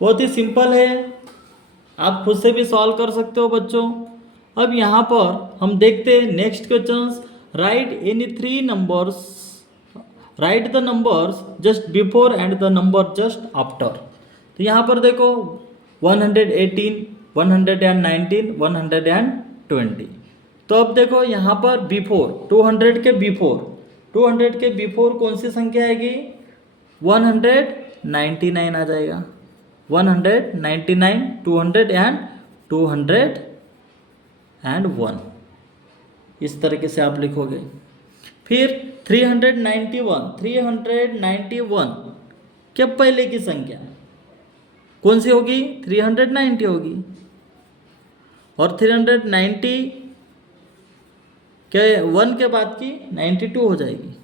बहुत ही सिंपल है, आप खुद से भी सॉल्व कर सकते हो बच्चों। अब यहाँ पर हम देखते हैं next question, right any 3 numbers, right the numbers just before and the number just after. तो यहाँ पर देखो 118, 119, 120। तो अब देखो यहाँ पर बिफोर, 200 के बिफोर कौन सी संख्या आएगी, 199 आ जाएगा। 199, 200 एंड 201, इस तरीके से आप लिखोगे। फिर 391 के पहले की संख्या कौन सी होगी, 390 होगी। और 390 के 1 के बाद की 92 हो जाएगी।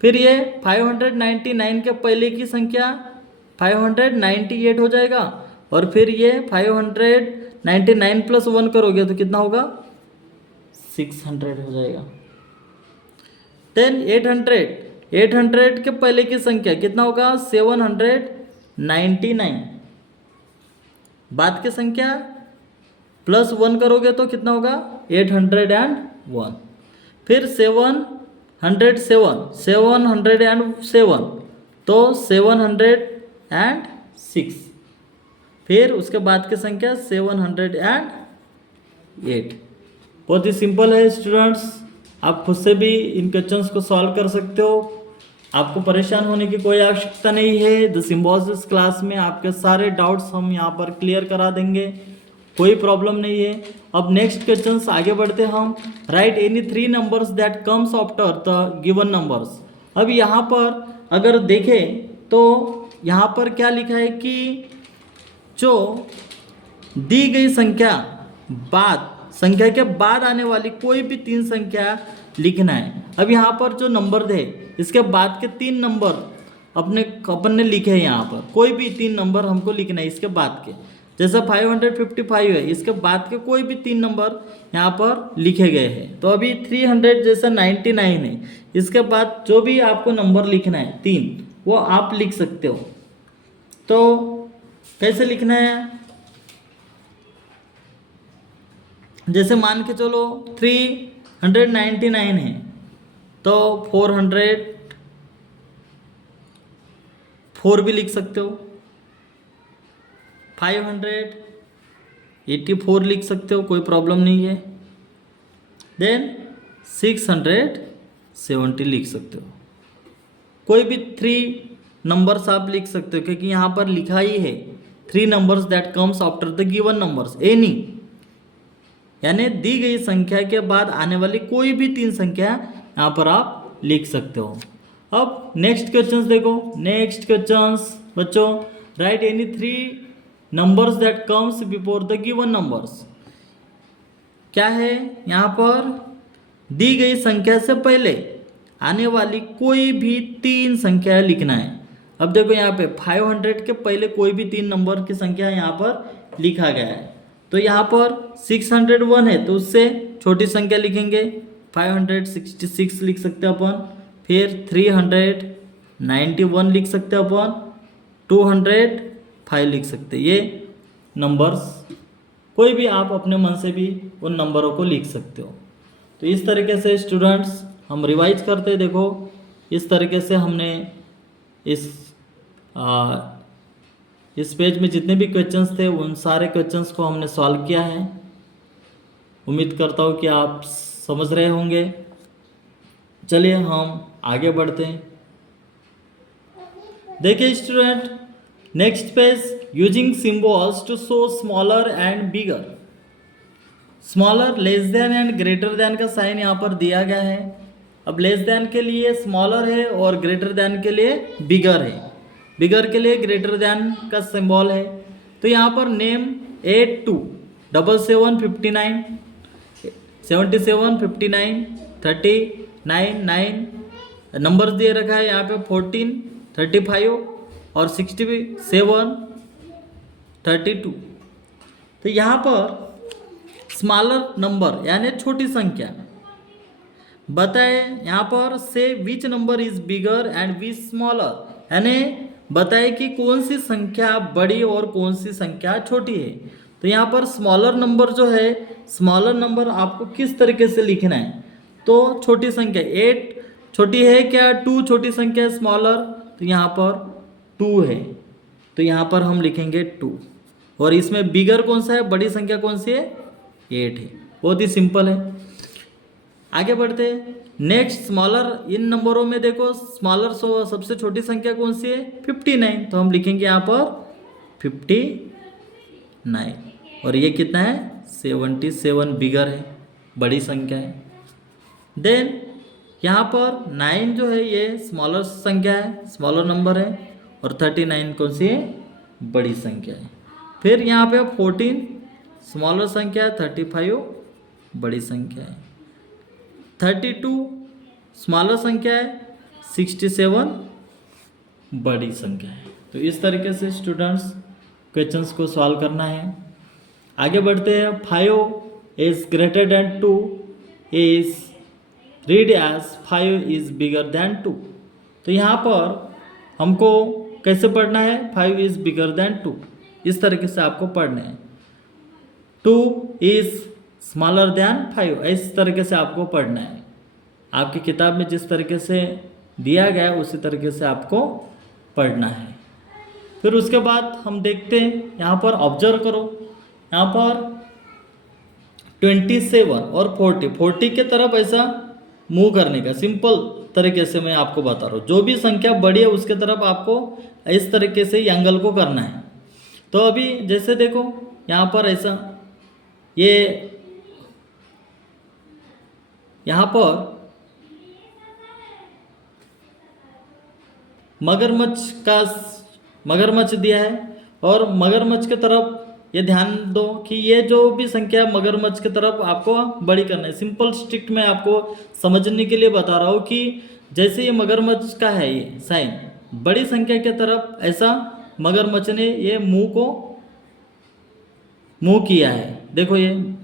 फिर ये 599 के पहले की संख्या 598 हो जाएगा। और फिर ये 599 प्लस 1 करोगे तो कितना होगा, 600 हो जाएगा। देन 800 के पहले की संख्या कितना होगा, 799। बाद की संख्या प्लस 1 करोगे तो कितना होगा, 801। फिर 707 तो 706। फिर उसके बाद की संख्या 708। बहुत ही सिंपल है स्टूडेंट्स, आप खुद से भी इन क्वेश्चंस को सॉल्व कर सकते हो। आपको परेशान होने की कोई आवश्यकता नहीं है। द सिम्बोसिस क्लास में आपके सारे डाउट्स हम यहाँ पर क्लियर करा देंगे, कोई प्रॉब्लम नहीं है। अब नेक्स्ट क्वेश्चन आगे बढ़ते हम। Right any 3 numbers that comes after the given numbers. अब यहाँ पर अगर देखें तो यहाँ पर क्या लिखा है कि जो दी गई संख्या के बाद आने वाली कोई भी 3 संख्या लिखना है। अब यहाँ पर जो नंबर थे इसके बाद के 3 नंबर अपन ने लिखे हैं। यहाँ पर कोई भी 3 नंबर हमको लिखना है इसके बाद के, जैसे 555 है, इसके बाद के कोई भी 3 नंबर यहाँ पर लिखे गए हैं। तो अभी 300 जैसा 99 है, इसके बाद जो भी आपको नंबर लिखना है 3, वो आप लिख सकते हो। तो कैसे लिखना है, जैसे मान के चलो 399 है तो 404 भी लिख सकते हो, 584 लिख सकते हो, कोई प्रॉब्लम नहीं है। देन 670 लिख सकते हो, कोई भी 3 नंबर्स आप लिख सकते हो, क्योंकि यहाँ पर लिखा ही है 3 numbers that comes after the given numbers any, यानी दी गई संख्या के बाद आने वाली कोई भी 3 संख्या यहाँ पर आप लिख सकते हो। अब नेक्स्ट क्वेश्चंस देखो। नेक्स्ट क्वेश्चंस बच्चों, right any 3 numbers that comes before the given numbers. क्या है, यहाँ पर दी गई संख्या से पहले आने वाली कोई भी 3 संख्या लिखना है। अब देखो यहाँ पे 500 के पहले कोई भी 3 नंबर की संख्या यहाँ पर लिखा गया है। तो यहाँ पर 601 है तो उससे छोटी संख्या लिखेंगे, 566 लिख सकते हैं अपन, फिर 391 लिख सकते हैं अपन, 205 लिख सकते हैं। ये नंबर्स कोई भी आप अपने मन से भी उन नंबरों को लिख सकते हो। तो इस तरीके से स्टूडेंट्स हम रिवाइज करते, देखो इस तरीके से हमने इस पेज में जितने भी क्वेश्चंस थे उन सारे क्वेश्चंस को हमने सॉल्व किया है। उम्मीद करता हूँ कि आप समझ रहे होंगे। चलिए हम आगे बढ़ते हैं। देखिए student, next page, using symbols to show smaller and bigger. Smaller, less than and greater than का साइन यहाँ पर दिया गया है। अब लेस देन के लिए स्मॉलर है और ग्रेटर देन के लिए बिगर है। बिगर के लिए ग्रेटर देन का सिंबल है। तो यहाँ पर नेम 82 77 59 77 59 39 9 नंबर दिए रखा है। यहाँ पे 14 35 और 67 32। तो यहाँ पर स्मॉलर नंबर यानी छोटी संख्या बताए। यहाँ पर से which number is bigger and which smaller, यानी बताए कि कौन सी संख्या बड़ी और कौन सी संख्या छोटी है। तो यहाँ पर स्मॉलर नंबर जो है, स्मॉलर नंबर आपको किस तरीके से लिखना है। तो छोटी संख्या 8 छोटी है क्या, 2 छोटी संख्या स्मॉलर, तो यहाँ पर 2 है, तो यहाँ पर हम लिखेंगे 2। और इसमें बिगर कौन सा है, बड़ी संख्या कौन सी है, 8 है। बहुत ही सिंपल है। आगे बढ़ते हैं। नेक्स्ट स्मॉलर, इन नंबरों में देखो स्मॉलर सबसे छोटी संख्या कौन सी है, 59, तो हम लिखेंगे यहाँ पर 59। और ये कितना है, 77 बिगर है, बड़ी संख्या है। देन यहाँ पर 9 जो है ये स्मॉलर संख्या है, स्मॉलर नंबर है, और 39 कौन सी है, बड़ी संख्या है। फिर यहाँ पे 14 स्मॉलर संख्या है, 35 बड़ी संख्या है, 32 स्मॉलर संख्या है, 67 बड़ी संख्या है। तो इस तरीके से स्टूडेंट्स क्वेश्चंस को सॉल्व करना है। आगे बढ़ते हैं। 5 is greater than 2 is read as 5 is bigger than 2। तो यहाँ पर हमको कैसे पढ़ना है, 5 इज बिगर देन 2, इस तरीके से आपको पढ़ना है। 2 इज स्मॉलर देन 5, इस तरीके से आपको पढ़ना है। आपकी किताब में जिस तरीके से दिया गया है उसी तरीके से आपको पढ़ना है। फिर उसके बाद हम देखते हैं, यहाँ पर ऑब्जर्व करो, यहाँ पर 27 और 40 के तरफ ऐसा मूव करने का, सिंपल तरीके से मैं आपको बता रहा हूँ, जो भी संख्या बड़ी है उसके तरफ आपको इस तरीके से एंगल को करना है। तो अभी जैसे देखो यहाँ पर ऐसा, ये यहाँ पर मगरमच्छ दिया है, और मगरमच्छ की तरफ ये ध्यान दो कि ये जो भी संख्या मगरमच्छ की तरफ आपको बड़ी करना है। सिंपल स्ट्रिक्ट में आपको समझने के लिए बता रहा हूँ कि जैसे ये मगरमच्छ का है ये साइन, बड़ी संख्या की तरफ ऐसा मगरमच्छ ने ये मुंह किया है। देखो ये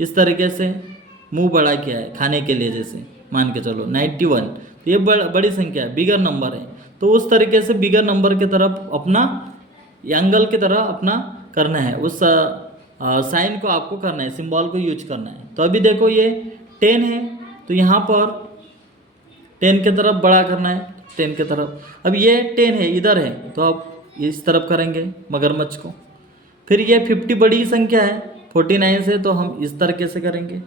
इस तरीके से मुंह बड़ा किया है खाने के लिए, जैसे मान के चलो 91, तो ये बड़ी संख्या है, बिगर नंबर है, तो उस तरीके से बिगर नंबर की तरफ अपना एंगल की तरह अपना करना है, उस साइन को आपको करना है, सिंबल को यूज करना है। तो अभी देखो ये 10 है, तो यहाँ पर 10 की तरफ बड़ा करना है, 10 की तरफ। अब ये 10 है इधर है, तो आप इस तरफ करेंगे मगरमच्छ को। फिर ये 50 बड़ी संख्या है 49 से, तो हम इस तरीके से करेंगे।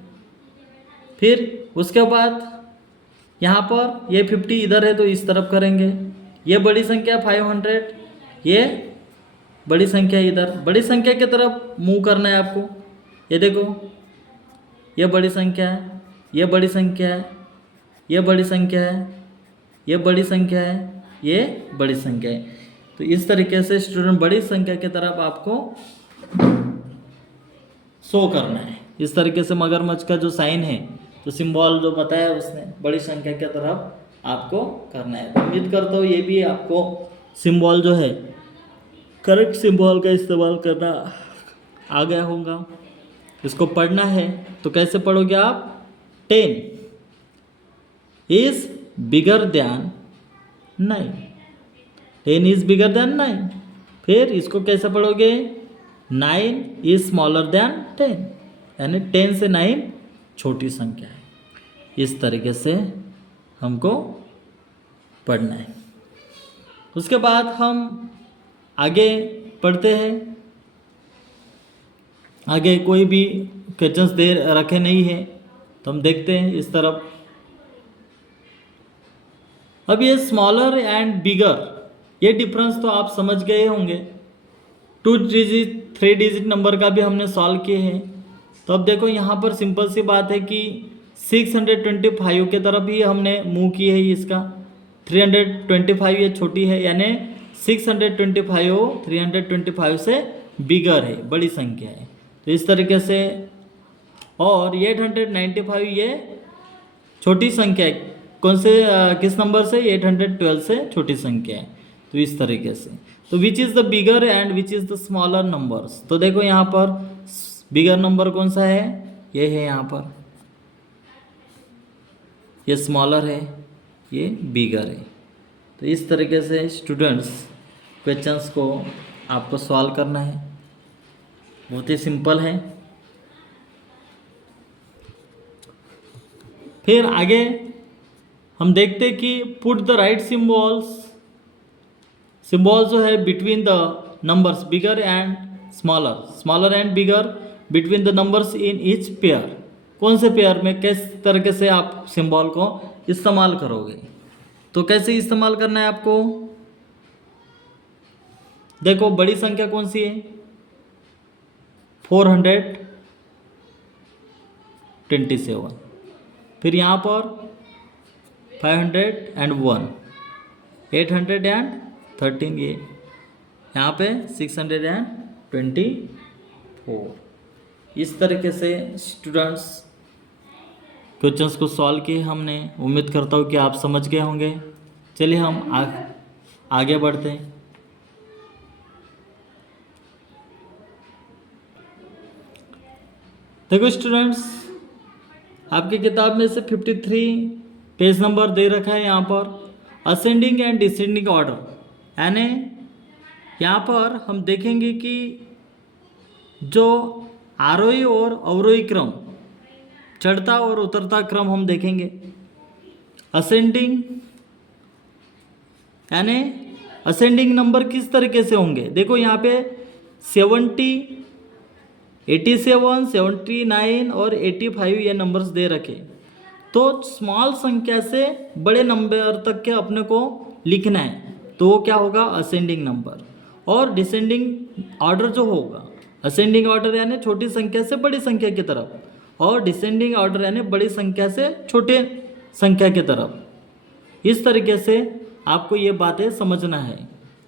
फिर उसके बाद यहाँ पर ये 50 इधर है, तो इस तरफ करेंगे। ये बड़ी संख्या 500, ये बड़ी संख्या इधर, बड़ी संख्या की तरफ मुंह करना है आपको। ये देखो ये बड़ी संख्या है, ये बड़ी संख्या है, ये बड़ी संख्या है, ये बड़ी संख्या है, ये बड़ी संख्या है। तो इस तरीके से स्टूडेंट बड़ी संख्या की तरफ आपको शो करना है। इस तरीके से मगरमच्छ का जो साइन है, तो सिंबल जो बताया उसने, बड़ी संख्या की तरफ आपको करना है। तो उम्मीद करता हूँ ये भी आपको सिंबल जो है करेक्ट सिंबल का इस्तेमाल करना आ गया होगा। इसको पढ़ना है तो कैसे पढ़ोगे आप? 10 is bigger than 9, 10 is bigger than 9। फिर इसको कैसे पढ़ोगे? 9 इज स्मॉलर दैन 10, यानी 10 से 9 छोटी संख्या है। इस तरीके से हमको पढ़ना है। उसके बाद हम आगे पढ़ते हैं। आगे कोई भी क्वेश्चंस दे रखे नहीं है, तो हम देखते हैं इस तरफ। अब ये स्मॉलर एंड बिगर, ये डिफरेंस तो आप समझ गए होंगे। 2 डिजिट 3 डिजिट नंबर का भी हमने सॉल्व किए हैं। तो अब देखो यहाँ पर सिंपल सी बात है कि 625 के तरफ ही हमने मूव की है इसका। 325 ये छोटी है, यानी 625 325 से बिगर है, बड़ी संख्या है। तो इस तरीके से, और 895 ये छोटी संख्या है। कौन से किस नंबर से? 812 से छोटी संख्या है। तो इस तरीके से, तो which is the bigger and which is the smaller numbers. तो देखो यहाँ पर बिगर नंबर कौन सा है? ये है यहाँ पर, ये स्मॉलर है, ये बिगर है। तो इस तरीके से स्टूडेंट्स क्वेश्चंस को आपको सॉल्व करना है, बहुत ही सिंपल है। फिर आगे हम देखते कि पुट द राइट सिंबल्स जो है between the numbers bigger and smaller and bigger between the numbers in each pair. कौन से पेयर में किस तरीके से आप सिंबल को इस्तेमाल करोगे? तो कैसे इस्तेमाल करना है आपको? देखो बड़ी संख्या कौन सी है? 427। फिर यहाँ पर 501, 813, ये यहाँ पे 624। इस तरीके से स्टूडेंट्स क्वेश्चंस को सॉल्व किए हमने। उम्मीद करता हूँ कि आप समझ गए होंगे। चलिए हम आगे बढ़ते हैं। देखो स्टूडेंट्स, आपकी किताब में से 53 पेज नंबर दे रखा है यहाँ पर, असेंडिंग एंड डिसेंडिंग ऑर्डर। यानी यहाँ पर हम देखेंगे कि जो आरोही और अवरोही क्रम, चढ़ता और उतरता क्रम हम देखेंगे। असेंडिंग यानी असेंडिंग नंबर किस तरीके से होंगे? देखो यहाँ पे 70, 87, 79 और 85 ये नंबर्स दे रखे। तो स्मॉल संख्या से बड़े नंबर तक के अपने को लिखना है, तो वो क्या होगा, असेंडिंग नंबर। और डिसेंडिंग ऑर्डर जो होगा, असेंडिंग ऑर्डर यानी छोटी संख्या से बड़ी संख्या की तरफ, और डिसेंडिंग ऑर्डर यानी बड़ी संख्या से छोटे संख्या की तरफ। इस तरीके से आपको ये बातें समझना है।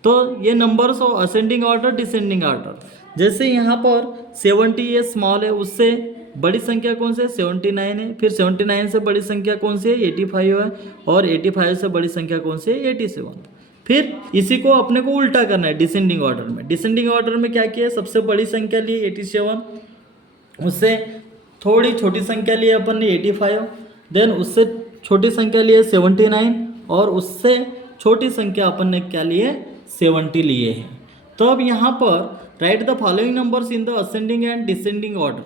तो ये नंबर्स और असेंडिंग ऑर्डर, डिसेंडिंग ऑर्डर, जैसे यहाँ पर 70 ये स्मॉल है, उससे बड़ी संख्या कौन सी है, 79 है। फिर 79 से बड़ी संख्या कौन सी है, 85 है। और 85 से बड़ी संख्या कौन सी है, 87। फिर इसी को अपने को उल्टा करना है डिसेंडिंग ऑर्डर में। डिसेंडिंग ऑर्डर में क्या किया, सबसे बड़ी संख्या ली 87, उससे थोड़ी छोटी संख्या ली अपन ने 85, देन उससे छोटी संख्या लिए 79, और उससे छोटी संख्या अपन ने क्या लिए, 70 लिए हैं। तो अब यहाँ पर right the following numbers in the ascending and descending order.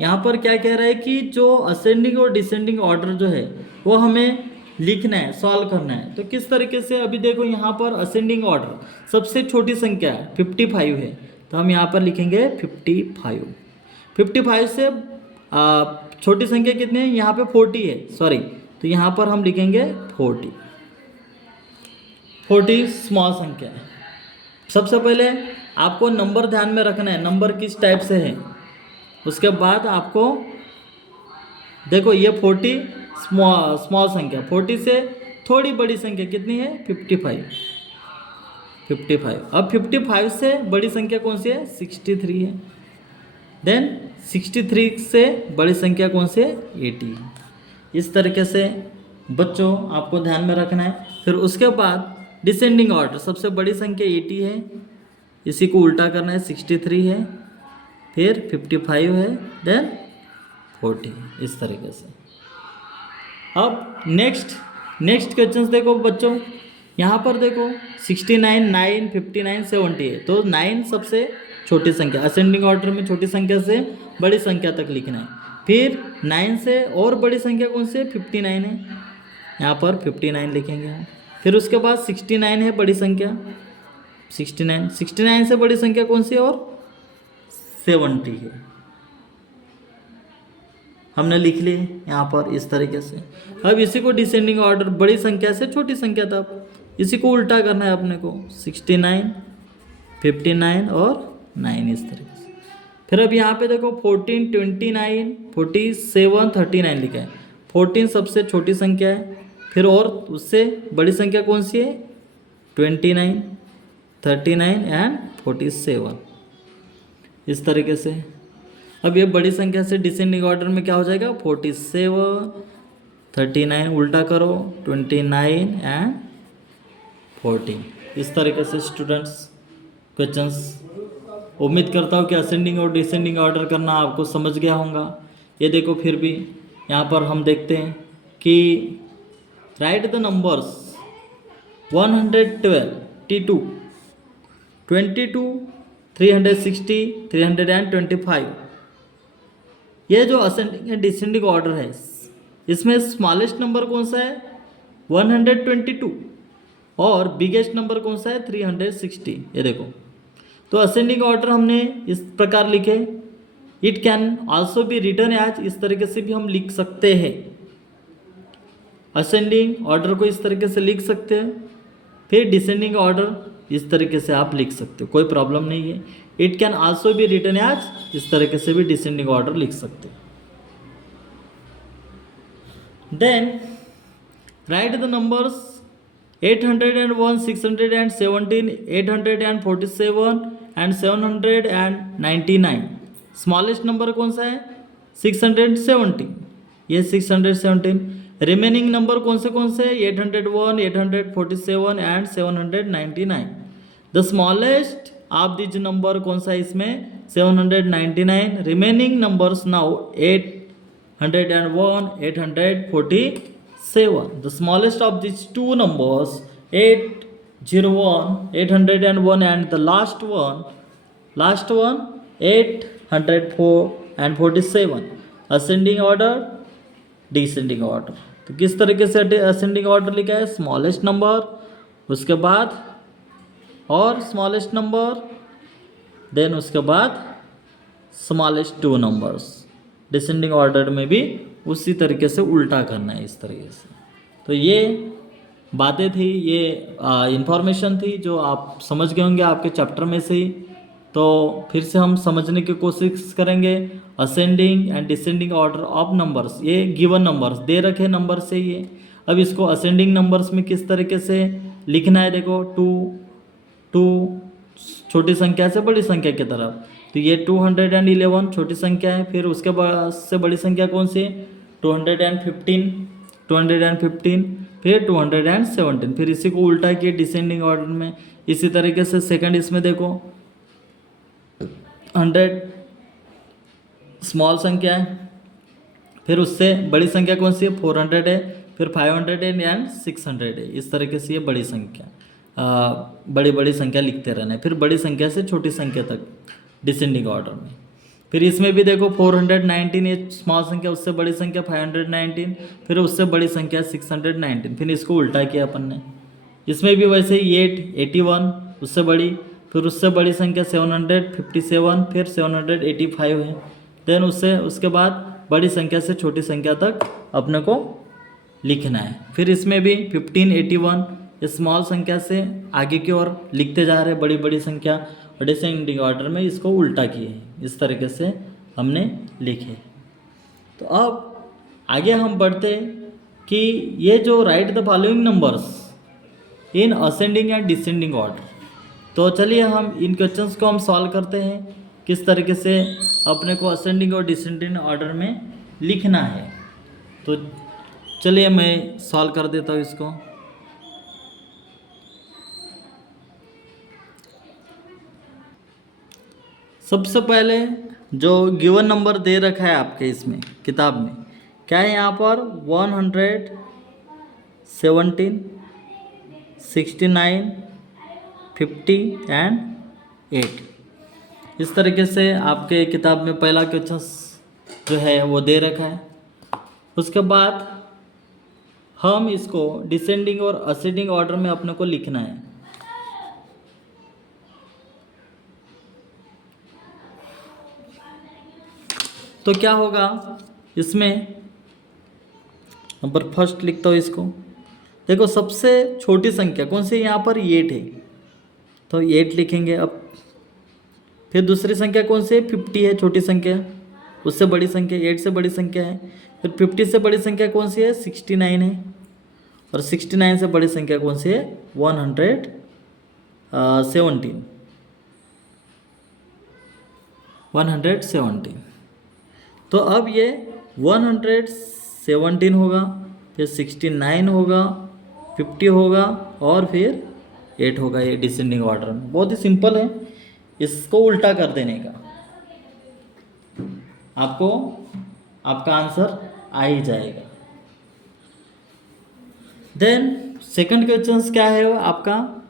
यहाँ पर क्या कह रहा है कि जो असेंडिंग और डिसेंडिंग ऑर्डर जो है वो हमें लिखना है, सॉल्व करना है। तो किस तरीके से, अभी देखो यहाँ पर असेंडिंग ऑर्डर सबसे छोटी संख्या 55 है, तो हम यहाँ पर लिखेंगे 55। 55 से छोटी संख्या कितनी है, यहाँ पे 40 है, सॉरी, तो यहाँ पर हम लिखेंगे 40। 40 स्मॉल संख्या है। सबसे पहले आपको नंबर ध्यान में रखना है, नंबर किस टाइप से है। उसके बाद आपको देखो ये 40 स्मॉल संख्या, 40 से थोड़ी बड़ी संख्या कितनी है, 55। अब 55 से बड़ी संख्या कौन सी है, 63 है। देन 63 से बड़ी संख्या कौन सी है, 80। इस तरीके से बच्चों आपको ध्यान में रखना है। फिर उसके बाद डिसेंडिंग ऑर्डर, सबसे बड़ी संख्या 80 है, इसी को उल्टा करना है, 63 है, फिर 55 है, देन 40। इस तरीके से अब नेक्स्ट क्वेश्चन देखो बच्चों, यहाँ पर देखो 69, 9, 59, 70 है, तो 9 सबसे छोटी संख्या, असेंडिंग ऑर्डर में छोटी संख्या से बड़ी संख्या तक लिखना है। फिर 9 से और बड़ी संख्या कौन सी है, 59 है, यहाँ पर 59 लिखेंगे हम। फिर उसके बाद 69 है बड़ी संख्या, 69 से बड़ी संख्या कौन सी है, और 70 है, हमने लिख ली यहाँ पर इस तरीके से। अब इसी को डिसेंडिंग ऑर्डर, बड़ी संख्या से छोटी संख्या तक, इसी को उल्टा करना है अपने को, 69, 59 और 9 इस तरीके से। फिर अब यहाँ पे देखो 14, 29, 47, 39 लिखा है। 14 सबसे छोटी संख्या है, फिर और उससे बड़ी संख्या कौन सी है, 29, 39 एंड 47 इस तरीके से। अब ये बड़ी संख्या से डिसेंडिंग ऑर्डर में क्या हो जाएगा, 47, 39 उल्टा करो, 29 एंड 14। इस तरीके से स्टूडेंट्स क्वेश्चंस, उम्मीद करता हूँ कि असेंडिंग और डिसेंडिंग ऑर्डर करना आपको समझ गया होगा। ये देखो फिर भी यहाँ पर हम देखते हैं कि राइट द नंबर्स 112, T2, 22, 360, 325। ये जो असेंडिंग एंड डिसेंडिंग ऑर्डर है, इसमें स्मॉलेस्ट नंबर कौन सा है, 122, और बिगेस्ट नंबर कौन सा है, 360। ये देखो, तो असेंडिंग ऑर्डर हमने इस प्रकार लिखे। It can also be written as, इस तरीके से भी हम लिख सकते हैं। असेंडिंग ऑर्डर को इस तरीके से लिख सकते हैं, फिर डिसेंडिंग ऑर्डर इस तरीके से आप लिख सकते हो, कोई प्रॉब्लम नहीं है। It can also be written as, इस तरीके से भी डिसेंडिंग ऑर्डर लिख सकते हो। Then write the numbers 801, 617, 847 and 799। Smallest number कौन सा है, 617, ये 617। रिमेनिंग नंबर कौन से 801, 847 and 799। The smallest of this number कौन सा है इसमें, 799। Remaining numbers now 801, 847। The smallest of this two numbers 801, 801 and the last one 804 and 47। Ascending order, descending order. तो किस तरीके से असेंडिंग ऑर्डर लिखा है, स्मॉलेस्ट नंबर, उसके बाद और स्मॉलेस्ट नंबर, देन उसके बाद smallest two numbers. Descending order में भी उसी तरीके से उल्टा करना है इस तरीके से। तो ये बातें थी, ये इंफॉर्मेशन थी जो आप समझ गए होंगे आपके चैप्टर में से ही। तो फिर से हम समझने की कोशिश करेंगे। Ascending and descending order of numbers, ये गिवन नंबर्स दे रखे नंबर से ये। अब इसको असेंडिंग नंबर्स में किस तरीके से लिखना है, देखो टू छोटी संख्या से बड़ी संख्या की तरफ। तो ये 211 छोटी संख्या है, फिर उसके बाद से बड़ी संख्या कौन सी है, 215, फिर 217, फिर इसी को उल्टा किए डिसेंडिंग ऑर्डर में। इसी तरीके से सेकंड इसमें देखो 100 स्मॉल संख्या है, फिर उससे बड़ी संख्या कौन सी है, 400 है, फिर 500 एंड 600 है। इस तरीके से ये बड़ी संख्या बड़ी संख्या लिखते रहना है, फिर बड़ी संख्या से छोटी संख्या तक डिसेंडिंग ऑर्डर में। फिर इसमें भी देखो 419 ये स्मॉल संख्या, उससे बड़ी संख्या 519, फिर उससे बड़ी संख्या 619, फिर इसको उल्टा किया अपन ने। इसमें भी वैसे ही 81 उससे बड़ी, फिर उससे बड़ी संख्या 757, फिर 785 है। देन उसके बाद बड़ी संख्या से छोटी संख्या तक अपने को लिखना है। फिर इसमें भी 1581 ये स्मॉल संख्या से आगे की ओर लिखते जा रहे बड़ी बड़ी संख्या, और डिसेंडिंग ऑर्डर में इसको उल्टा किए। इस तरीके से हमने लिखे। तो अब आगे हम बढ़ते कि ये जो right the following numbers in ascending and descending order. तो चलिए हम इन क्वेश्चंस को हम सॉल्व करते हैं, किस तरीके से अपने को असेंडिंग और डिसेंडिंग ऑर्डर में लिखना है। तो चलिए मैं सॉल्व कर देता हूँ इसको। सबसे पहले जो गिवन नंबर दे रखा है आपके इसमें किताब में, क्या है यहाँ पर 117, 69, 50 एंड 8। इस तरीके से आपके किताब में पहला क्वेश्चन जो है वो दे रखा है। उसके बाद हम इसको डिसेंडिंग और असेंडिंग ऑर्डर में अपने को लिखना है। तो क्या होगा इसमें, नंबर फर्स्ट लिखता हूँ इसको। देखो सबसे छोटी संख्या कौन सी, यहाँ पर 8 है, तो 8 लिखेंगे। अब फिर दूसरी संख्या कौन सी है, 50 है, छोटी संख्या, उससे बड़ी संख्या 8 से बड़ी संख्या है। फिर 50 से बड़ी संख्या कौन सी है, 69 है, और 69 से बड़ी संख्या कौन सी है, 117। तो अब ये 117 होगा, फिर 69 होगा, 50 होगा, और फिर 8 होगा। ये डिसेंडिंग ऑर्डर में बहुत ही सिंपल है, इसको उल्टा कर देने का आपको आपका आंसर आ ही जाएगा। देन सेकंड क्वेश्चन क्या है वो आपका,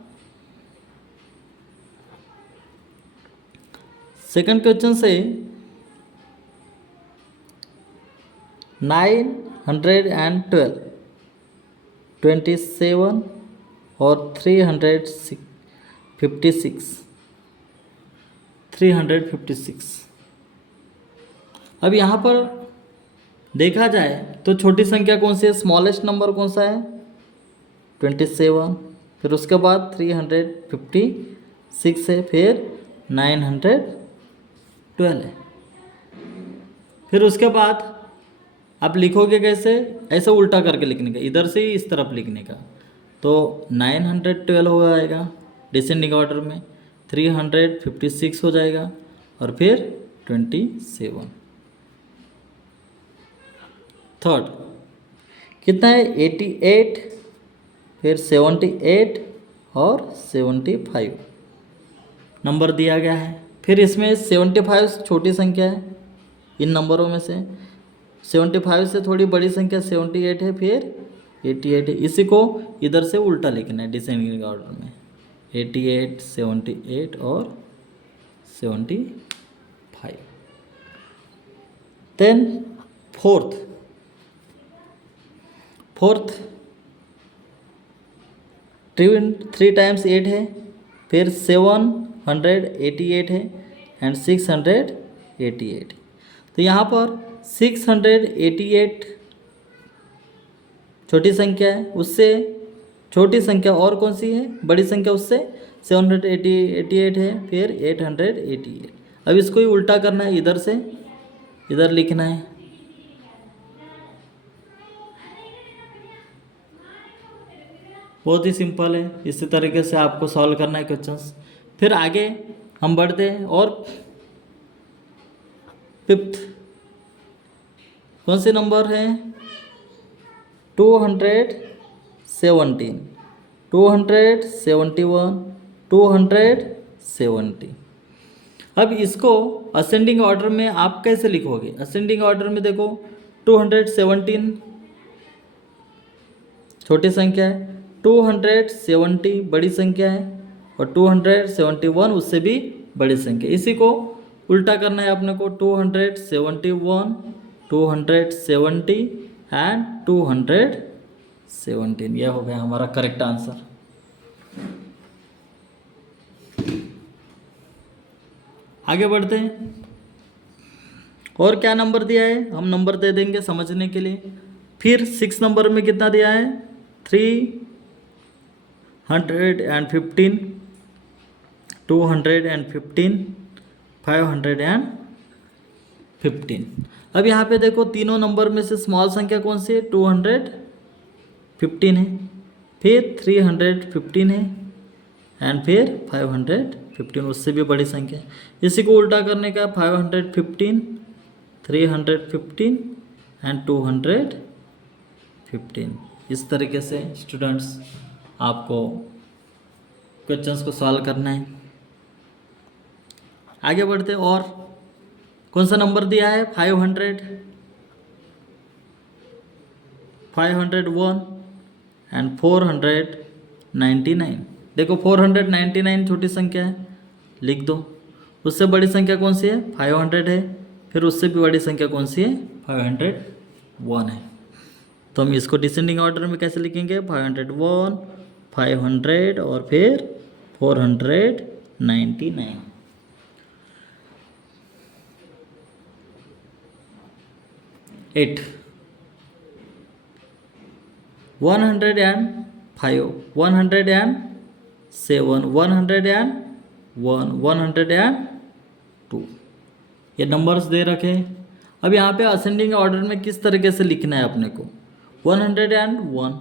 सेकंड क्वेश्चन से 912, 27 और 356। अब यहाँ पर देखा जाए तो छोटी संख्या कौन सी है, स्मॉलेस्ट नंबर कौन सा है, 27, फिर उसके बाद 356 है, फिर 912 है। फिर उसके बाद आप लिखोगे कैसे, ऐसे उल्टा करके लिखने का, इधर से ही इस तरफ लिखने का। तो 912 हो जाएगा डिसेंडिंग ऑर्डर में, 356 हो जाएगा, और फिर 27। थर्ड कितना है, 88, फिर 78 और 75 नंबर दिया गया है। फिर इसमें 75 छोटी संख्या है इन नंबरों में से, 75 से थोड़ी बड़ी संख्या 78 है, फिर 88 है। इसी को इधर से उल्टा लिखना है डिसेंडिंग ऑर्डर में, 88, 78 और 75। देन फोर्थ 3 टाइम्स 8 है, फिर 788 है, एंड 688। तो यहाँ पर 688 छोटी संख्या है, उससे छोटी संख्या और कौन सी है, बड़ी संख्या उससे 788 है, फिर 888। अब इसको ही उल्टा करना है, इधर से इधर लिखना है। बहुत ही सिंपल है, इसी तरीके से आपको सॉल्व करना है क्वेश्चंस। फिर आगे हम बढ़ते हैं और फिफ्थ कौन से नंबर है, 217, 271, 270। अब इसको असेंडिंग ऑर्डर में आप कैसे लिखोगे? असेंडिंग ऑर्डर में देखो 217 छोटी संख्या है, 270 बड़ी संख्या है, और 271 उससे भी बड़ी संख्या। इसी को उल्टा करना है अपने को, 271, 270 एंड 217। यह हो गया हमारा करेक्ट आंसर। आगे बढ़ते हैं, और क्या नंबर दिया है, हम नंबर दे देंगे समझने के लिए। फिर 6 नंबर में कितना दिया है, 315, 215, 515। अब यहाँ पे देखो तीनों नंबर में से स्मॉल संख्या कौन सी है, 215 है, फिर 315 है, एंड फिर 515 उससे भी बड़ी संख्या। इसी को उल्टा करने का 515, 315 एंड 215। इस तरीके से स्टूडेंट्स आपको क्वेश्चंस को सॉल्व करना है। आगे बढ़ते, और कौन सा नंबर दिया है, 500, 501 एंड 499। देखो 499 छोटी संख्या है, लिख दो। उससे बड़ी संख्या कौन सी है, 500 है, फिर उससे भी बड़ी संख्या कौन सी है, 501 है। तो हम इसको डिसेंडिंग ऑर्डर में कैसे लिखेंगे, 501, 500 और फिर 499। 8, 105, 107, 101, 102। ये नंबर्स दे रखे हैं। अब यहाँ पे असेंडिंग ऑर्डर में किस तरीके से लिखना है अपने को, 101,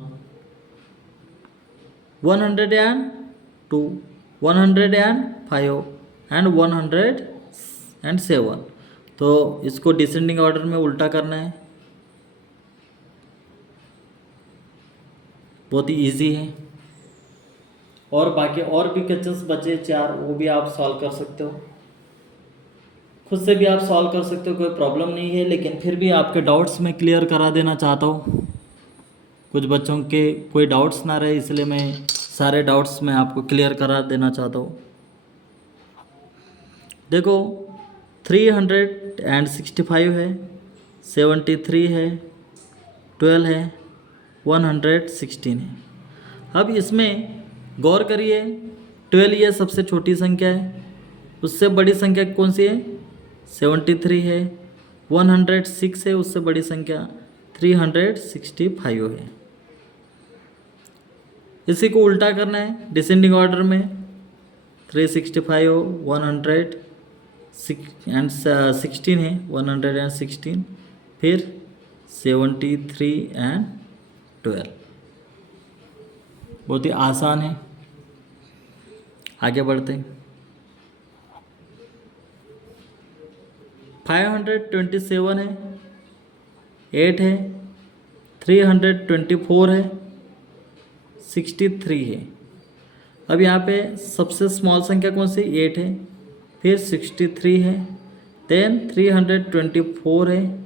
102, 105 एंड 107। तो इसको डिसेंडिंग ऑर्डर में उल्टा करना है, बहुत ही इजी है। और बाकी और भी क्वेश्चंस बचे 4, वो भी आप सॉल्व कर सकते हो, खुद से भी आप सॉल्व कर सकते हो, कोई प्रॉब्लम नहीं है। लेकिन फिर भी आपके डाउट्स मैं क्लियर करा देना चाहता हूँ, कुछ बच्चों के कोई डाउट्स ना रहे, इसलिए मैं सारे डाउट्स मैं आपको क्लियर करा देना चाहता हूँ। देखो 365 है, 73 है, 12 है, 116 है। अब इसमें गौर करिए, 12 ये सबसे छोटी संख्या है, उससे बड़ी संख्या कौन सी है, 73 है, 106 है, उससे बड़ी संख्या 365 है। इसी को उल्टा करना है डिसेंडिंग ऑर्डर में, 365, 100 एंड 16 है, 116, फिर 73 एंड 12। बहुत ही आसान है। आगे बढ़ते हैं, 527 है, 8 है, 324 है, 63 है। अब यहाँ पे सबसे स्मॉल संख्या कौन सी, 8 है, फिर 63 है, देन 324 है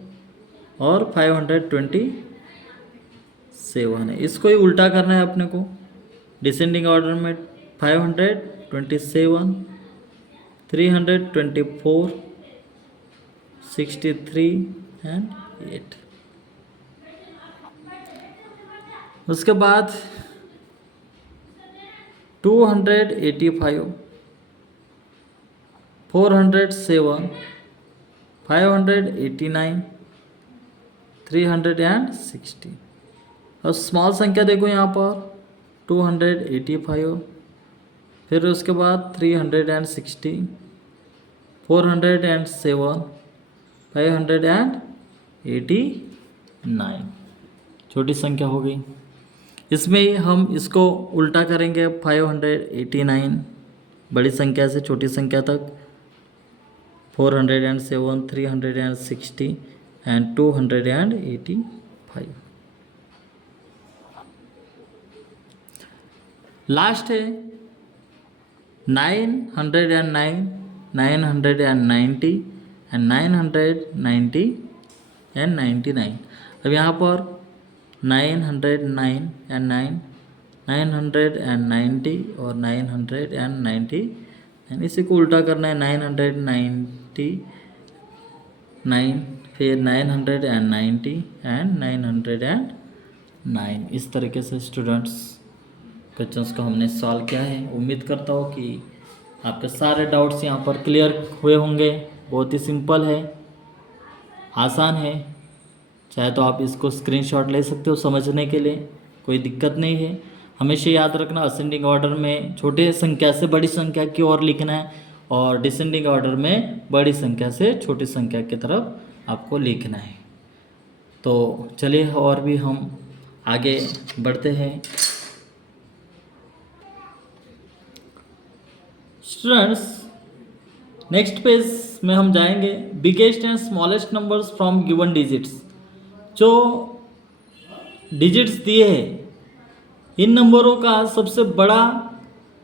और 527 है। इसको ही उल्टा करना है अपने को डिसेंडिंग ऑर्डर में, 527, 324, 63 एंड 8। उसके बाद 285, 407, 589, 360। और स्मॉल संख्या देखो यहाँ पर 285, फिर उसके बाद 360, 407, 589, छोटी संख्या हो गई। इसमें हम इसको उल्टा करेंगे, 589 बड़ी संख्या से छोटी संख्या तक, 407, 360 एंड 285। लास्ट है 909, 990 एंड 990 एंड 99। अब यहाँ पर 909 एंड 990 और 990, इसी को उल्टा करना है, 999, फिर 990 एंड 909। इस तरीके से स्टूडेंट्स क्वेश्चंस को हमने सॉल्व किया है। उम्मीद करता हूँ कि आपके सारे डाउट्स यहाँ पर क्लियर हुए होंगे। बहुत ही सिंपल है, आसान है, चाहे तो आप इसको स्क्रीनशॉट ले सकते हो समझने के लिए, कोई दिक्कत नहीं है। हमेशा याद रखना, असेंडिंग ऑर्डर में छोटे संख्या से बड़ी संख्या की ओर लिखना है और डिसेंडिंग ऑर्डर में बड़ी संख्या से छोटी संख्या की तरफ आपको लिखना है। तो चलिए और भी हम आगे बढ़ते हैं। स्टूडेंट्स नेक्स्ट पेज में हम जाएंगे, biggest and smallest numbers from given digits. जो डिजिट्स दिए हैं इन नंबरों का सबसे बड़ा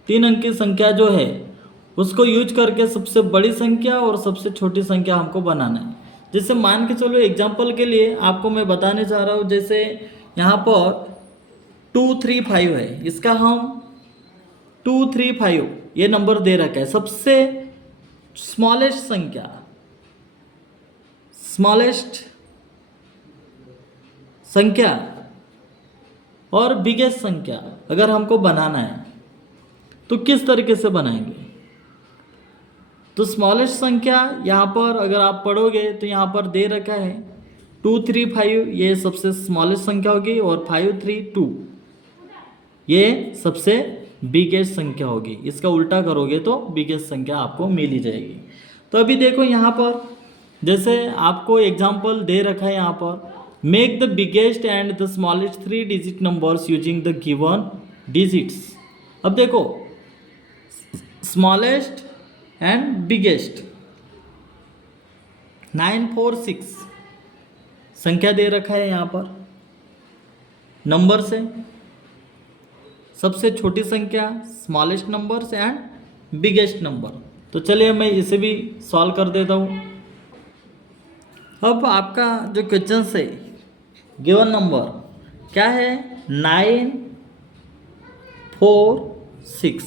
3 अंक की संख्या जो है उसको यूज करके सबसे बड़ी संख्या और सबसे छोटी संख्या हमको बनाना है। जैसे मान के चलो एग्जांपल के लिए आपको मैं बताने जा रहा हूँ, जैसे यहाँ पर 235 है, इसका हम 235 ये नंबर दे रखा है। सबसे स्मॉलेस्ट संख्या, स्मॉलेस्ट संख्या और बिगेस्ट संख्या अगर हमको बनाना है तो किस तरीके से बनाएंगे? तो स्मॉलेस्ट संख्या यहाँ पर अगर आप पढ़ोगे तो यहाँ पर दे रखा है 235, ये सबसे स्मॉलेस्ट संख्या होगी, और 532 ये सबसे बिगेस्ट संख्या होगी। इसका उल्टा करोगे तो बिगेस्ट संख्या आपको मिल ही जाएगी। तो अभी देखो यहाँ पर जैसे आपको एग्जाम्पल दे रखा है, यहाँ पर make the biggest and the smallest 3 digit numbers using the given digits. अब देखो स्मॉलेस्ट एंड बिगेस्ट 946 संख्या दे रखा है यहाँ पर नंबर से, सबसे छोटी संख्या smallest numbers and biggest number. तो चलिए मैं इसे भी सॉल्व कर देता हूँ। अब आपका जो क्वेश्चन है गिवन नंबर क्या है, 946,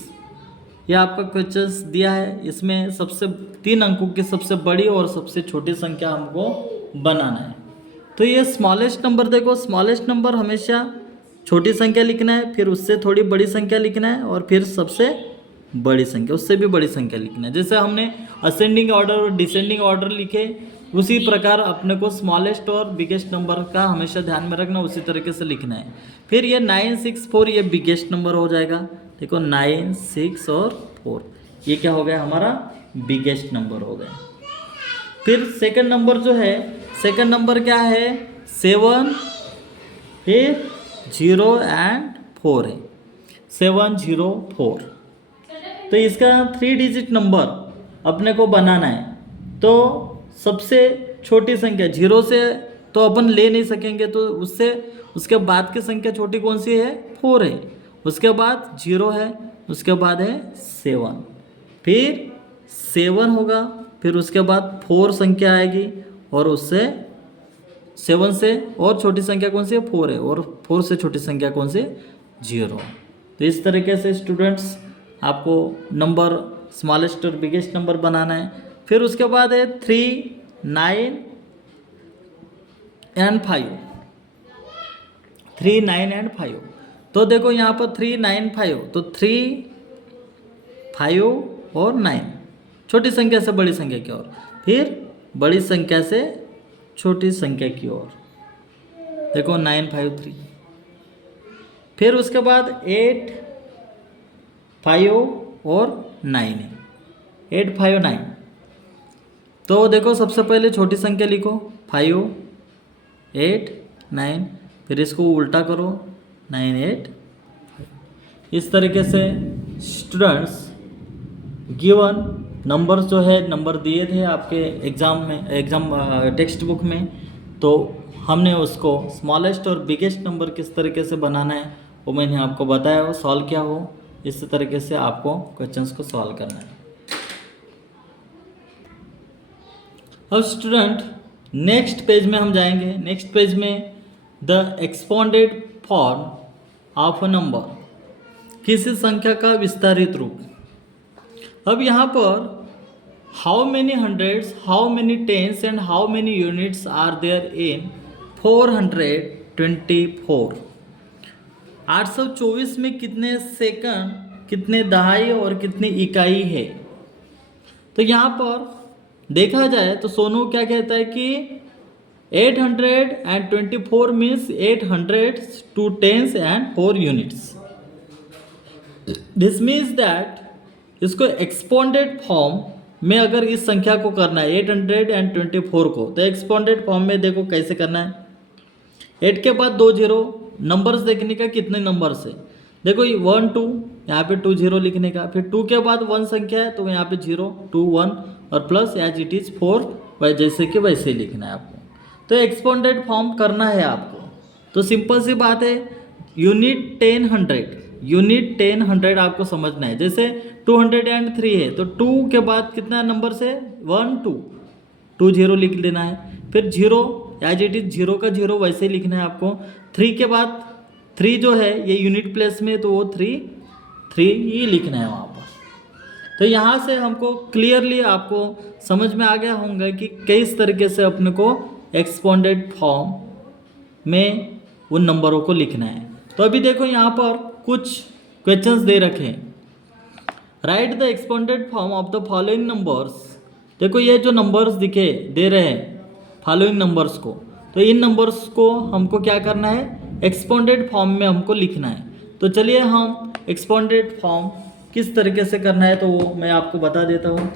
ये आपका क्वेश्चन दिया है। इसमें सबसे 3 अंकों की सबसे बड़ी और सबसे छोटी संख्या हमको बनाना है। तो ये स्मॉलेस्ट नंबर देखो, स्मॉलेस्ट नंबर हमेशा छोटी संख्या लिखना है, फिर उससे थोड़ी बड़ी संख्या लिखना है, और फिर सबसे बड़ी संख्या उससे भी बड़ी संख्या लिखना है। जैसे हमने असेंडिंग ऑर्डर और डिसेंडिंग ऑर्डर लिखे, उसी प्रकार अपने को स्मॉलेस्ट और बिगेस्ट नंबर का हमेशा ध्यान में रखना, उसी तरीके से लिखना है। फिर ये 964 ये बिगेस्ट नंबर हो जाएगा। देखो 9, 6 और 4 ये क्या हो गया, हमारा बिगेस्ट नंबर हो गया। फिर सेकंड नंबर जो है, सेकंड नंबर क्या है, 7, फिर 0 एंड 4 है, 704। तो इसका 3 डिजिट नंबर अपने को बनाना है। तो सबसे छोटी संख्या 0 से तो अपन ले नहीं सकेंगे, तो उससे उसके बाद की संख्या छोटी कौन सी है, 4 है, उसके बाद 0 है, उसके बाद है 7, फिर 7 होगा, फिर उसके बाद 4 संख्या आएगी, और उससे 7 से और छोटी संख्या कौन सी है, 4 है, और 4 से छोटी संख्या कौन सी, 0। तो इस तरीके से स्टूडेंट्स आपको नंबर स्मॉलेस्ट और बिगेस्ट नंबर बनाना है। फिर उसके बाद है 3, 9 एंड 5, 3, 9 एंड 5। तो देखो यहाँ पर 3, 9, 5, तो 3, 5 और 9 छोटी संख्या से बड़ी संख्या की ओर, फिर बड़ी संख्या से छोटी संख्या की ओर। देखो 953, फिर उसके बाद 8 5 और 9 है, 8 5 9। तो देखो सबसे पहले छोटी संख्या लिखो 5 8 9, फिर इसको उल्टा करो 9 8। इस तरीके से स्टूडेंट्स गिवन नंबर्स जो है नंबर दिए थे आपके एग्ज़ाम टेक्स्ट बुक में, तो हमने उसको स्मॉलेस्ट और बिगेस्ट नंबर किस तरीके से बनाना है वो मैंने आपको बताया, वो सॉल्व किया हो। इस तरीके से आपको क्वेश्चंस को सॉल्व करना है। अब स्टूडेंट नेक्स्ट पेज में हम जाएंगे। नेक्स्ट पेज में the expanded form of a number, किसी संख्या का विस्तारित रूप। अब यहाँ पर how many hundreds, how many tens and how many units are there in 424। 824 में कितने सेकंड, कितने दहाई और कितनी इकाई है। तो यहाँ पर देखा जाए तो सोनू क्या कहता है कि 824 means 800 2 tens and 4 units. This means that इसको एक्सपोंडेड फॉर्म में अगर इस संख्या को करना है 824 को, तो एक्सपोंडेड फॉर्म में देखो कैसे करना है। 8 के बाद 2 जीरो, नंबर्स देखने का कितने नंबर्स है, देखो 1 2, यहाँ पे 2 जीरो लिखने का, फिर 2 के बाद 1 संख्या है तो यहाँ पे 0 2 1 और प्लस एज इट इज़ 4, जैसे कि वैसे ही लिखना है आपको। तो एक्सपोंडेड फॉर्म करना है आपको, तो सिंपल सी बात है, यूनिट 10 100, यूनिट 10 100 आपको समझना है। जैसे 203 है तो 2 के बाद कितना नंबर से 1 2 2 जीरो लिख देना है, फिर 0 एज इट इज 0 का 0 वैसे ही लिखना है आपको। 3 के बाद 3 जो है ये यूनिट प्लेस में, तो वो 3 ही लिखना है वहाँ पर। तो यहाँ से हमको क्लियरली आपको समझ में आ गया होगा कि किस तरीके से अपने को एक्सपोंडेड फॉर्म में उन नंबरों को लिखना है। तो अभी देखो यहाँ पर कुछ क्वेश्चंस दे रखे हैं। Write the expanded form of the following numbers. देखो ये जो नंबर्स दिखे दे रहे हैं फॉलोइंग नंबर्स को, तो इन नंबर्स को हमको क्या करना है, एक्सपोंडेड फॉर्म में हमको लिखना है। तो चलिए हम एक्सपोंडेड फॉर्म किस तरीके से करना है तो वो मैं आपको बता देता हूँ।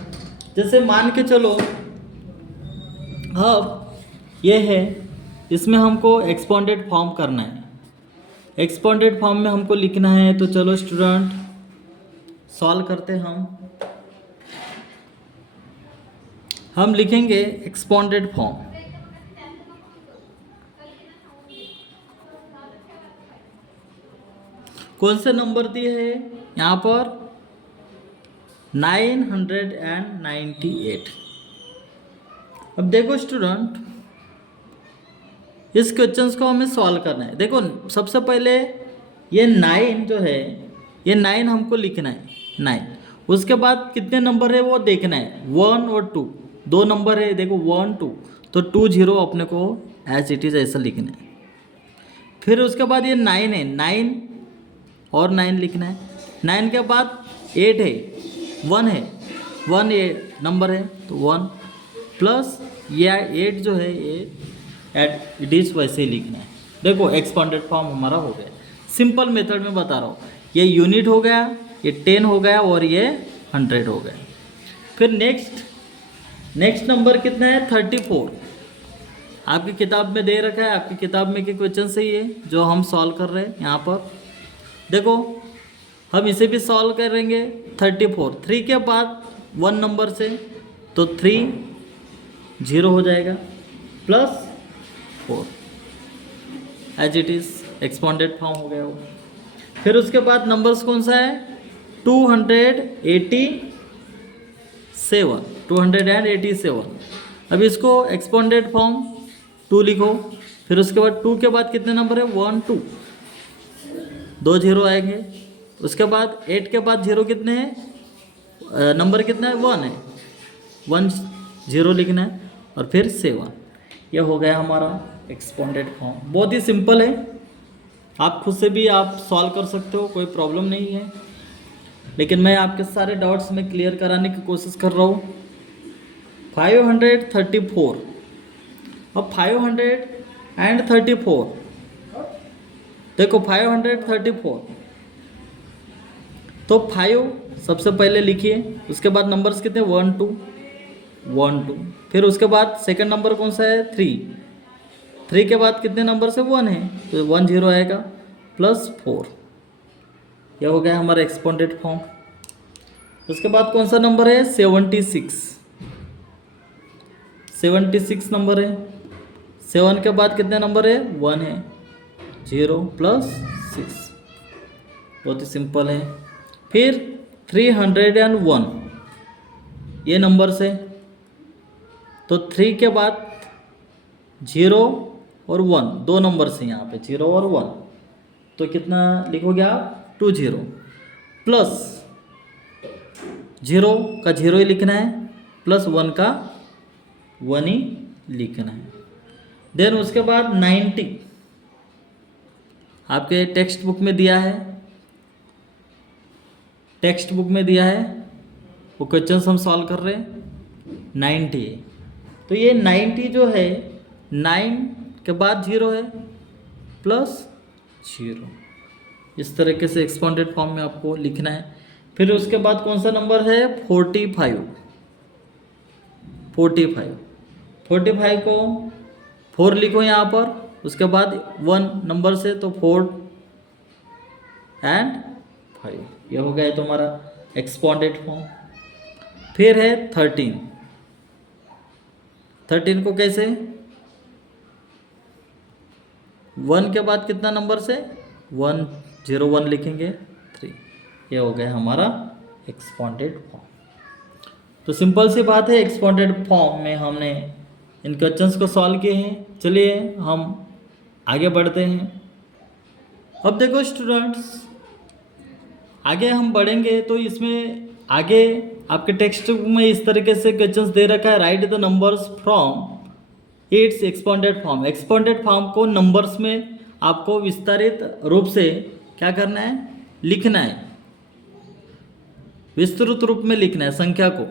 जैसे मान के चलो अब ये है, इसमें हमको एक्सपोंडेड फॉर्म करना है। एक्सपोंडेड फॉर्म में हमको लिखना है, तो चलो स्टूडेंट सॉल्व करते हैं। हम लिखेंगे एक्सपोंडेड फॉर्म। कौन से नंबर दिए है यहाँ पर 998। अब देखो स्टूडेंट इस क्वेश्चंस को हमें सॉल्व करना है। देखो सबसे पहले ये 9 जो है, ये 9 हमको लिखना है 9। उसके बाद कितने नंबर है वो देखना है, 1 और 2, 2 नंबर है देखो 1 2, तो 2 0 अपने को एज इट इज़ ऐसा लिखना है। फिर उसके बाद ये 9 है, 9 और 9 लिखना है। 9 के बाद 8 है, 1 है, 1 ये नंबर है तो 1 प्लस ये 8 जो है ये एट इट इज़ वैसे ही लिखना है। देखो एक्सपांडेड फॉर्म हमारा हो गया। सिंपल मेथड में बता रहा हूँ, ये यूनिट हो गया, ये 10 हो गया और ये 100 हो गया। फिर नेक्स्ट नंबर कितना है 34। आपकी किताब में दे रखा है, आपकी किताब में के क्वेश्चन से ये जो हम सॉल्व कर रहे हैं यहाँ पर। देखो हम इसे भी सॉल्व करेंगे 34, 3 के बाद 1 नंबर से तो 3 0 हो जाएगा plus 4 as it is expanded form हो गया वो। फिर उसके बाद नंबर्स कौन सा है 287। अब इसको एक्सपांडेड फॉर्म 2 लिखो। फिर उसके बाद 2 के बाद कितने नंबर है 1 2, 2 0 आएंगे। उसके बाद 8 के बाद 0 कितने हैं, नंबर कितना है 1 है, 1 0 लिखना है और फिर 7। यह हो गया हमारा एक्सपांडेड फॉर्म। बहुत ही सिंपल है, आप खुद से भी आप सॉल्व कर सकते हो, कोई प्रॉब्लम नहीं है। लेकिन मैं आपके सारे डाउट्स में क्लियर कराने की कोशिश कर रहा हूँ। 534, अब 534 देखो 534, तो 5 सबसे पहले लिखिए, उसके बाद नंबर्स कितने 1 2 1 2, फिर उसके बाद सेकंड नंबर कौन सा है 3 के बाद कितने नंबर से 1 है तो 1 0 आएगा प्लस 4, यह हो गया हमारा एक्सपोनेंट फॉर्म। उसके बाद कौन सा नंबर है 76 नंबर है, 7 के बाद कितने नंबर है 1 है, 0 प्लस 6, बहुत ही सिंपल है। फिर 301 ये नंबर से, तो 3 के बाद 0 और 1 दो नंबर से यहाँ पे 0 और 1, तो कितना लिखोगे आप 20 प्लस 0 का 0 ही लिखना है प्लस 1 का 1 ही लिखना है। देन उसके बाद 90 आपके टेक्स्ट बुक में दिया है, वो क्वेश्चन हम सॉल्व कर रहे हैं 90, तो ये 90 जो है 9 के बाद 0 है प्लस 0, इस तरीके से एक्सपोनेंट फॉर्म में आपको लिखना है। फिर उसके बाद कौन सा नंबर है 45 को 4 लिखो यहाँ पर, उसके बाद 1 नंबर से तो 4 and 5, यह हो गया तुम्हारा एक्सपोनेंट फॉर्म। फिर है 13 को कैसे 1 के बाद कितना नंबर से 1 0 1 लिखेंगे 3, यह हो गया हमारा एक्सपोनेंट फॉर्म। तो सिंपल सी बात है, एक्सपोनेंट फॉर्म में हमने इन क्वेश्चंस को सॉल्व किए हैं। चलिए हम आगे बढ़ते हैं। अब देखो स्टूडेंट्स, आगे हम बढ़ेंगे तो इसमें आगे आपके टेक्स्ट बुक में इस तरीके से क्वेश्चंस दे रखा है, right the numbers from its exponent form. Exponent form को नंबर्स में आपको विस्तारित रूप से क्या करना है, लिखना है, विस्तृत रूप में लिखना है संख्या को।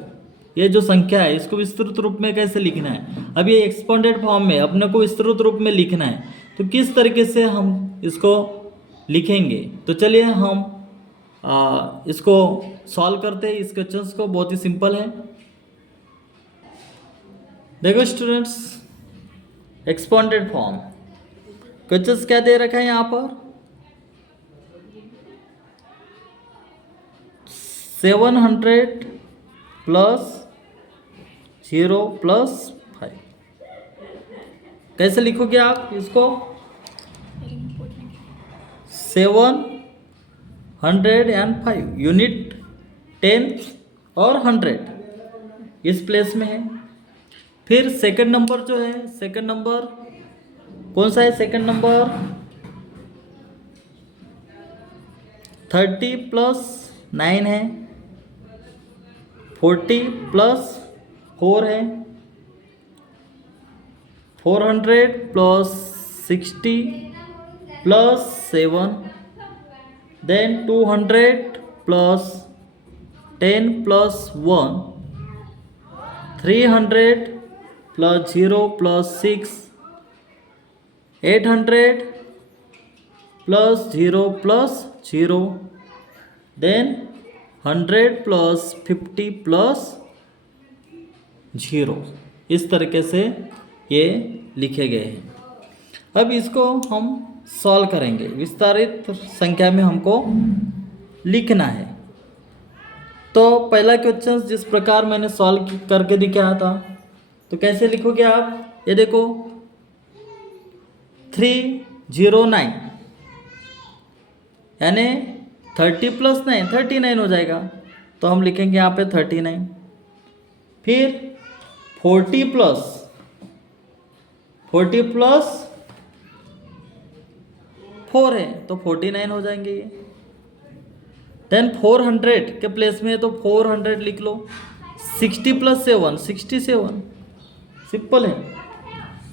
ये जो संख्या है इसको विस्तृत रूप में कैसे लिखना है, अब ये एक्सपोनेंट फॉर्म में अपने को विस्तृत रूप में लिखना है, तो किस तरीके से हम इसको लिखेंगे। तो चलिए हम इसको सॉल्व करते हैं। इस क्वेश्चंस को बहुत ही सिंपल है। देखो स्टूडेंट्स, एक्सपोनेंट फॉर्म क्वेश्चंस क्या दे रखा है यहाँ पर 700 प्लस 0 प्लस 5, कैसे लिखोगे आप इसको 705 यूनिट 10 और 100 इस प्लेस में है। फिर सेकंड नंबर जो है, सेकंड नंबर कौन सा है, सेकंड नंबर 30 प्लस 9 है, 40 प्लस 4 है, 400 plus 60 plus 7, then 200 plus 10 plus 1, 300 plus 0 plus 6, 800 plus 0 plus 0, then 100 plus 50 plus 0, इस तरीके से ये लिखे गए हैं। अब इसको हम सॉल्व करेंगे, विस्तारित संख्या में हमको लिखना है। तो पहला क्वेश्चन जिस प्रकार मैंने सॉल्व करके दिखाया था, तो कैसे लिखोगे आप, ये देखो 309 यानी 30 प्लस 9 39 हो जाएगा, तो हम लिखेंगे यहाँ पे 39। फिर 40 प्लस 4 है तो 49 हो जाएंगे ये। देन 400 के प्लेस में है तो 400 लिख लो। 60 प्लस 7 67, सिंपल है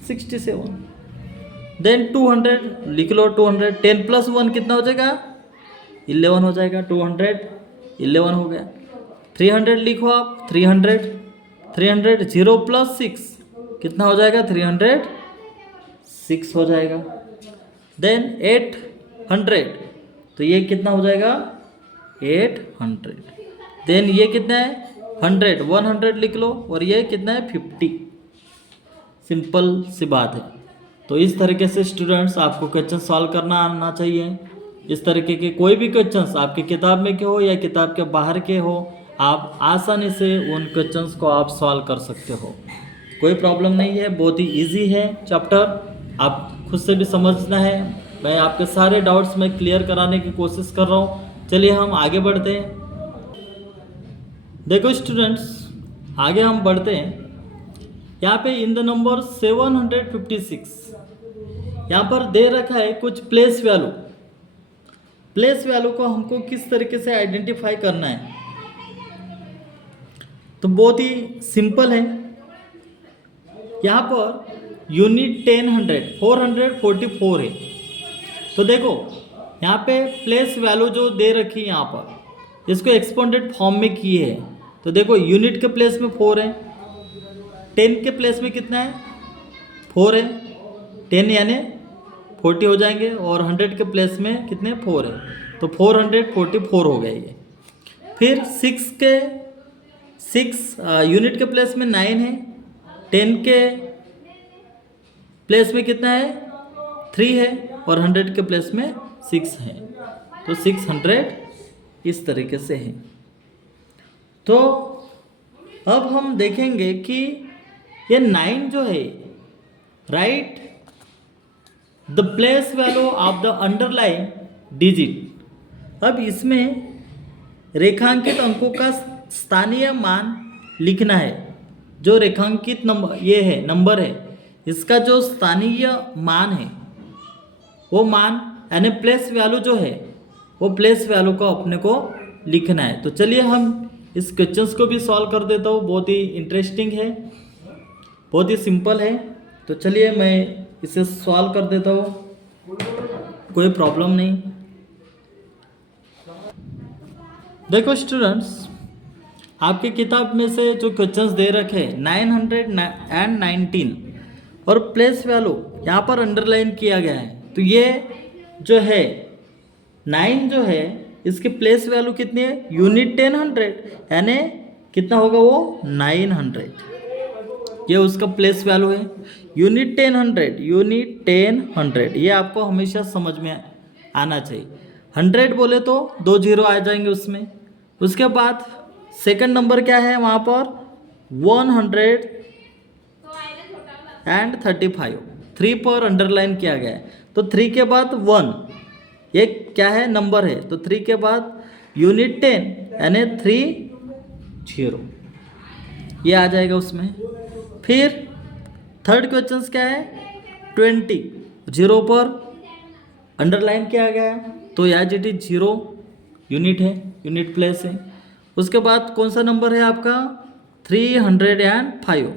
67। देन 200 लिख लो, 200 10 प्लस 1 कितना हो जाएगा 11 हो जाएगा, 211 हो गया। 300 लिखो आप, 300 0 प्लस 6 कितना हो जाएगा 306 हो जाएगा। देन 100, तो ये कितना हो जाएगा 800। देन ये कितना है 100, 100 लिख लो, और ये कितना है 50। सिंपल सी बात है। तो इस तरीके से स्टूडेंट्स आपको क्वेश्चन सॉल्व करना आना चाहिए। इस तरीके के कोई भी क्वेश्चंस आपकी किताब में के हो या किताब के बाहर के हो, आप आसानी से उन क्वेश्चंस को आप सॉल्व कर सकते हो, कोई प्रॉब्लम नहीं है। बहुत ही इजी है चैप्टर, आप खुद से भी समझना है। मैं आपके सारे डाउट्स में क्लियर कराने की कोशिश कर रहा हूँ। चलिए हम आगे बढ़ते हैं। देखो स्टूडेंट्स, आगे हम बढ़ते हैं। यहाँ पे इन द नंबर 756 यहाँ पर दे रखा है कुछ प्लेस वैल्यू। प्लेस वैल्यू को हमको किस तरीके से आइडेंटिफाई करना है, तो बहुत ही सिंपल है। यहाँ पर यूनिट 10 444 है। तो देखो यहाँ पे प्लेस वैल्यू जो दे रखी है, यहाँ पर इसको एक्सपोनेंट फॉर्म में किए है। तो देखो यूनिट के प्लेस में 4 है, 10 के प्लेस में कितना है 4 है, 10 यानी 40 हो जाएंगे, और 100 के प्लेस में कितने 4 है, तो 444 हो गए ये। फिर 6 यूनिट के प्लेस में 9 है, 10 के प्लेस में कितना है 3 है, और 100 के प्लेस में 6 है, तो 600 इस तरीके से है। तो अब हम देखेंगे कि ये 9 जो है, right the place value of the underline digit. अब इसमें रेखांकित अंकों का स्थानीय मान लिखना है। जो रेखांकित नंबर ये है, नंबर है, इसका जो स्थानीय मान है वो मान यानी प्लेस वैल्यू जो है, वो प्लेस वैल्यू को अपने को लिखना है। तो चलिए हम इस क्वेश्चंस को भी सॉल्व कर देता हूँ। बहुत ही इंटरेस्टिंग है, बहुत ही सिंपल है। तो चलिए मैं इसे सॉल्व कर देता हूँ, कोई प्रॉब्लम नहीं। देखो स्टूडेंट्स, आपकी किताब में से जो क्वेश्चंस दे रखे 919 और प्लेस वैल्यू यहाँ पर अंडरलाइन किया गया है। तो ये जो है 9 जो है, इसकी प्लेस वैल्यू कितनी है यूनिट 10 यानी कितना होगा वो 900, ये उसका प्लेस वैल्यू है। यूनिट 10 ये आपको हमेशा समझ में आना चाहिए। 100 बोले तो 2 जीरो आ जाएंगे उसमें। उसके बाद सेकंड नंबर क्या है वहाँ पर 135, 3 पर अंडरलाइन किया गया है। तो 3 के बाद 1, ये क्या है नंबर है, तो 3 के बाद यूनिट 10 यानी 30, ये आ जाएगा उसमें। फिर थर्ड क्वेश्चन क्या है 20, 0 पर अंडरलाइन किया गया है, तो यार इट इज 0 यूनिट है, यूनिट प्लेस है। उसके बाद कौन सा नंबर है आपका 305,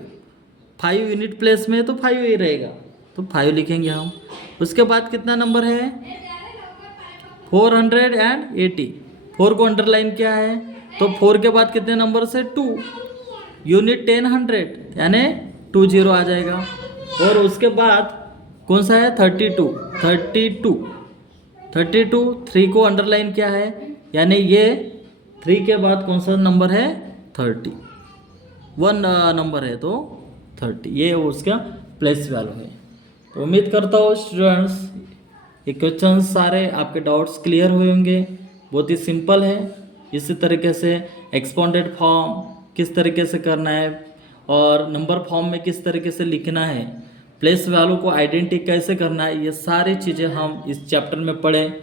5 यूनिट प्लेस में है तो 5 ही रहेगा, तो 5 लिखेंगे हम। उसके बाद कितना नंबर है 480, 4 को अंडरलाइन किया है, तो 4 के बाद कितने नंबर से 2, यूनिट 10 यानी 20 आ जाएगा। और उसके बाद कौन सा है 32, 3 को अंडरलाइन किया है, यानी ये 3 के बाद कौन सा नंबर है 30, 1 नंबर है तो 30, ये उसका प्लेस वैल्यू है। तो उम्मीद करता हूँ स्टूडेंट्स ये क्वेश्चन सारे आपके डाउट्स क्लियर हुए होंगे। बहुत ही सिंपल है। इसी तरीके से एक्सपोनेंट फॉर्म किस तरीके से करना है और नंबर फॉर्म में किस तरीके से लिखना है, प्लेस वैल्यू को आइडेंटिटी कैसे करना है, ये सारी चीज़ें हम इस चैप्टर में पढ़ें।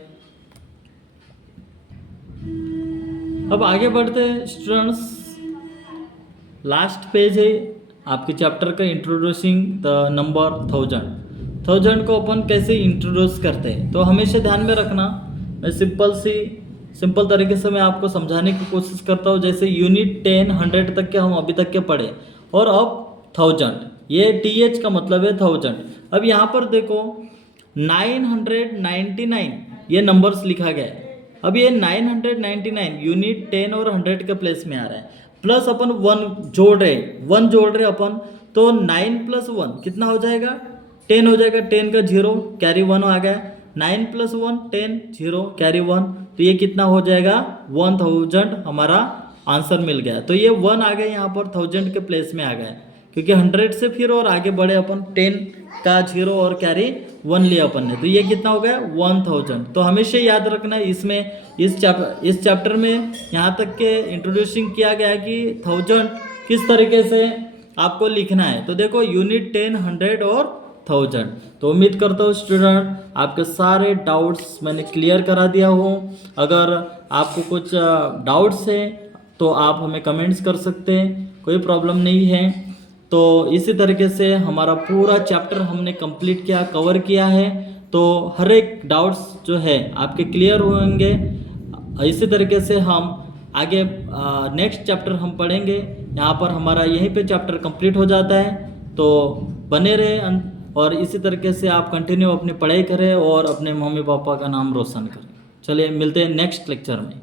अब आगे बढ़ते हैं स्टूडेंट्स, लास्ट पेज है आपके चैप्टर का इंट्रोड्यूसिंग द नंबर 1000 को अपन कैसे इंट्रोड्यूस करते हैं। तो हमेशा ध्यान में रखना, मैं सिंपल तरीके से मैं आपको समझाने की कोशिश करता हूँ। जैसे यूनिट 10 100 तक के हम अभी तक के पढ़े, और अब 1000, ये TH का मतलब है 1000। अब यहाँ पर देखो 999 ये नंबर्स लिखा गया है। अब ये 999 यूनिट 10 और 100 के प्लेस में आ रहा है, प्लस अपन 1 जोड़ रहे अपन, तो 9 + 1 कितना हो जाएगा 10 हो जाएगा, 10 का 0 कैरी 1 आ गया, 9 + 1 10 0 कैरी 1, तो ये कितना हो जाएगा 1000 हमारा आंसर मिल गया। तो ये 1 आ गया यहाँ पर 1000 के प्लेस में आ गया, क्योंकि 100 से फिर और आगे बढ़े अपन 10 का 0 और कैरी 1 लिया अपन ने, तो ये कितना हो गया 1000। तो हमेशा याद रखना इसमें इस चैप्टर में यहाँ तक के इंट्रोड्यूसिंग किया गया है कि 1000 किस तरीके से आपको लिखना है। तो देखो यूनिट 10, 100 और 1000। तो उम्मीद करता हूँ स्टूडेंट आपके सारे डाउट्स मैंने क्लियर करा दिया हूँ। अगर आपको कुछ डाउट्स है तो आप हमें कमेंट्स कर सकते हैं, कोई प्रॉब्लम नहीं है। तो इसी तरीके से हमारा पूरा चैप्टर हमने कंप्लीट किया, कवर किया है। तो हर एक डाउट्स जो है आपके क्लियर होंगे। इसी तरीके से हम आगे नेक्स्ट चैप्टर हम पढ़ेंगे। यहाँ पर हमारा यहीं पे चैप्टर कंप्लीट हो जाता है। तो बने रहे और इसी तरीके से आप कंटिन्यू अपनी पढ़ाई करें और अपने मम्मी पापा का नाम रोशन करें। चलिए मिलते हैं नेक्स्ट लेक्चर में।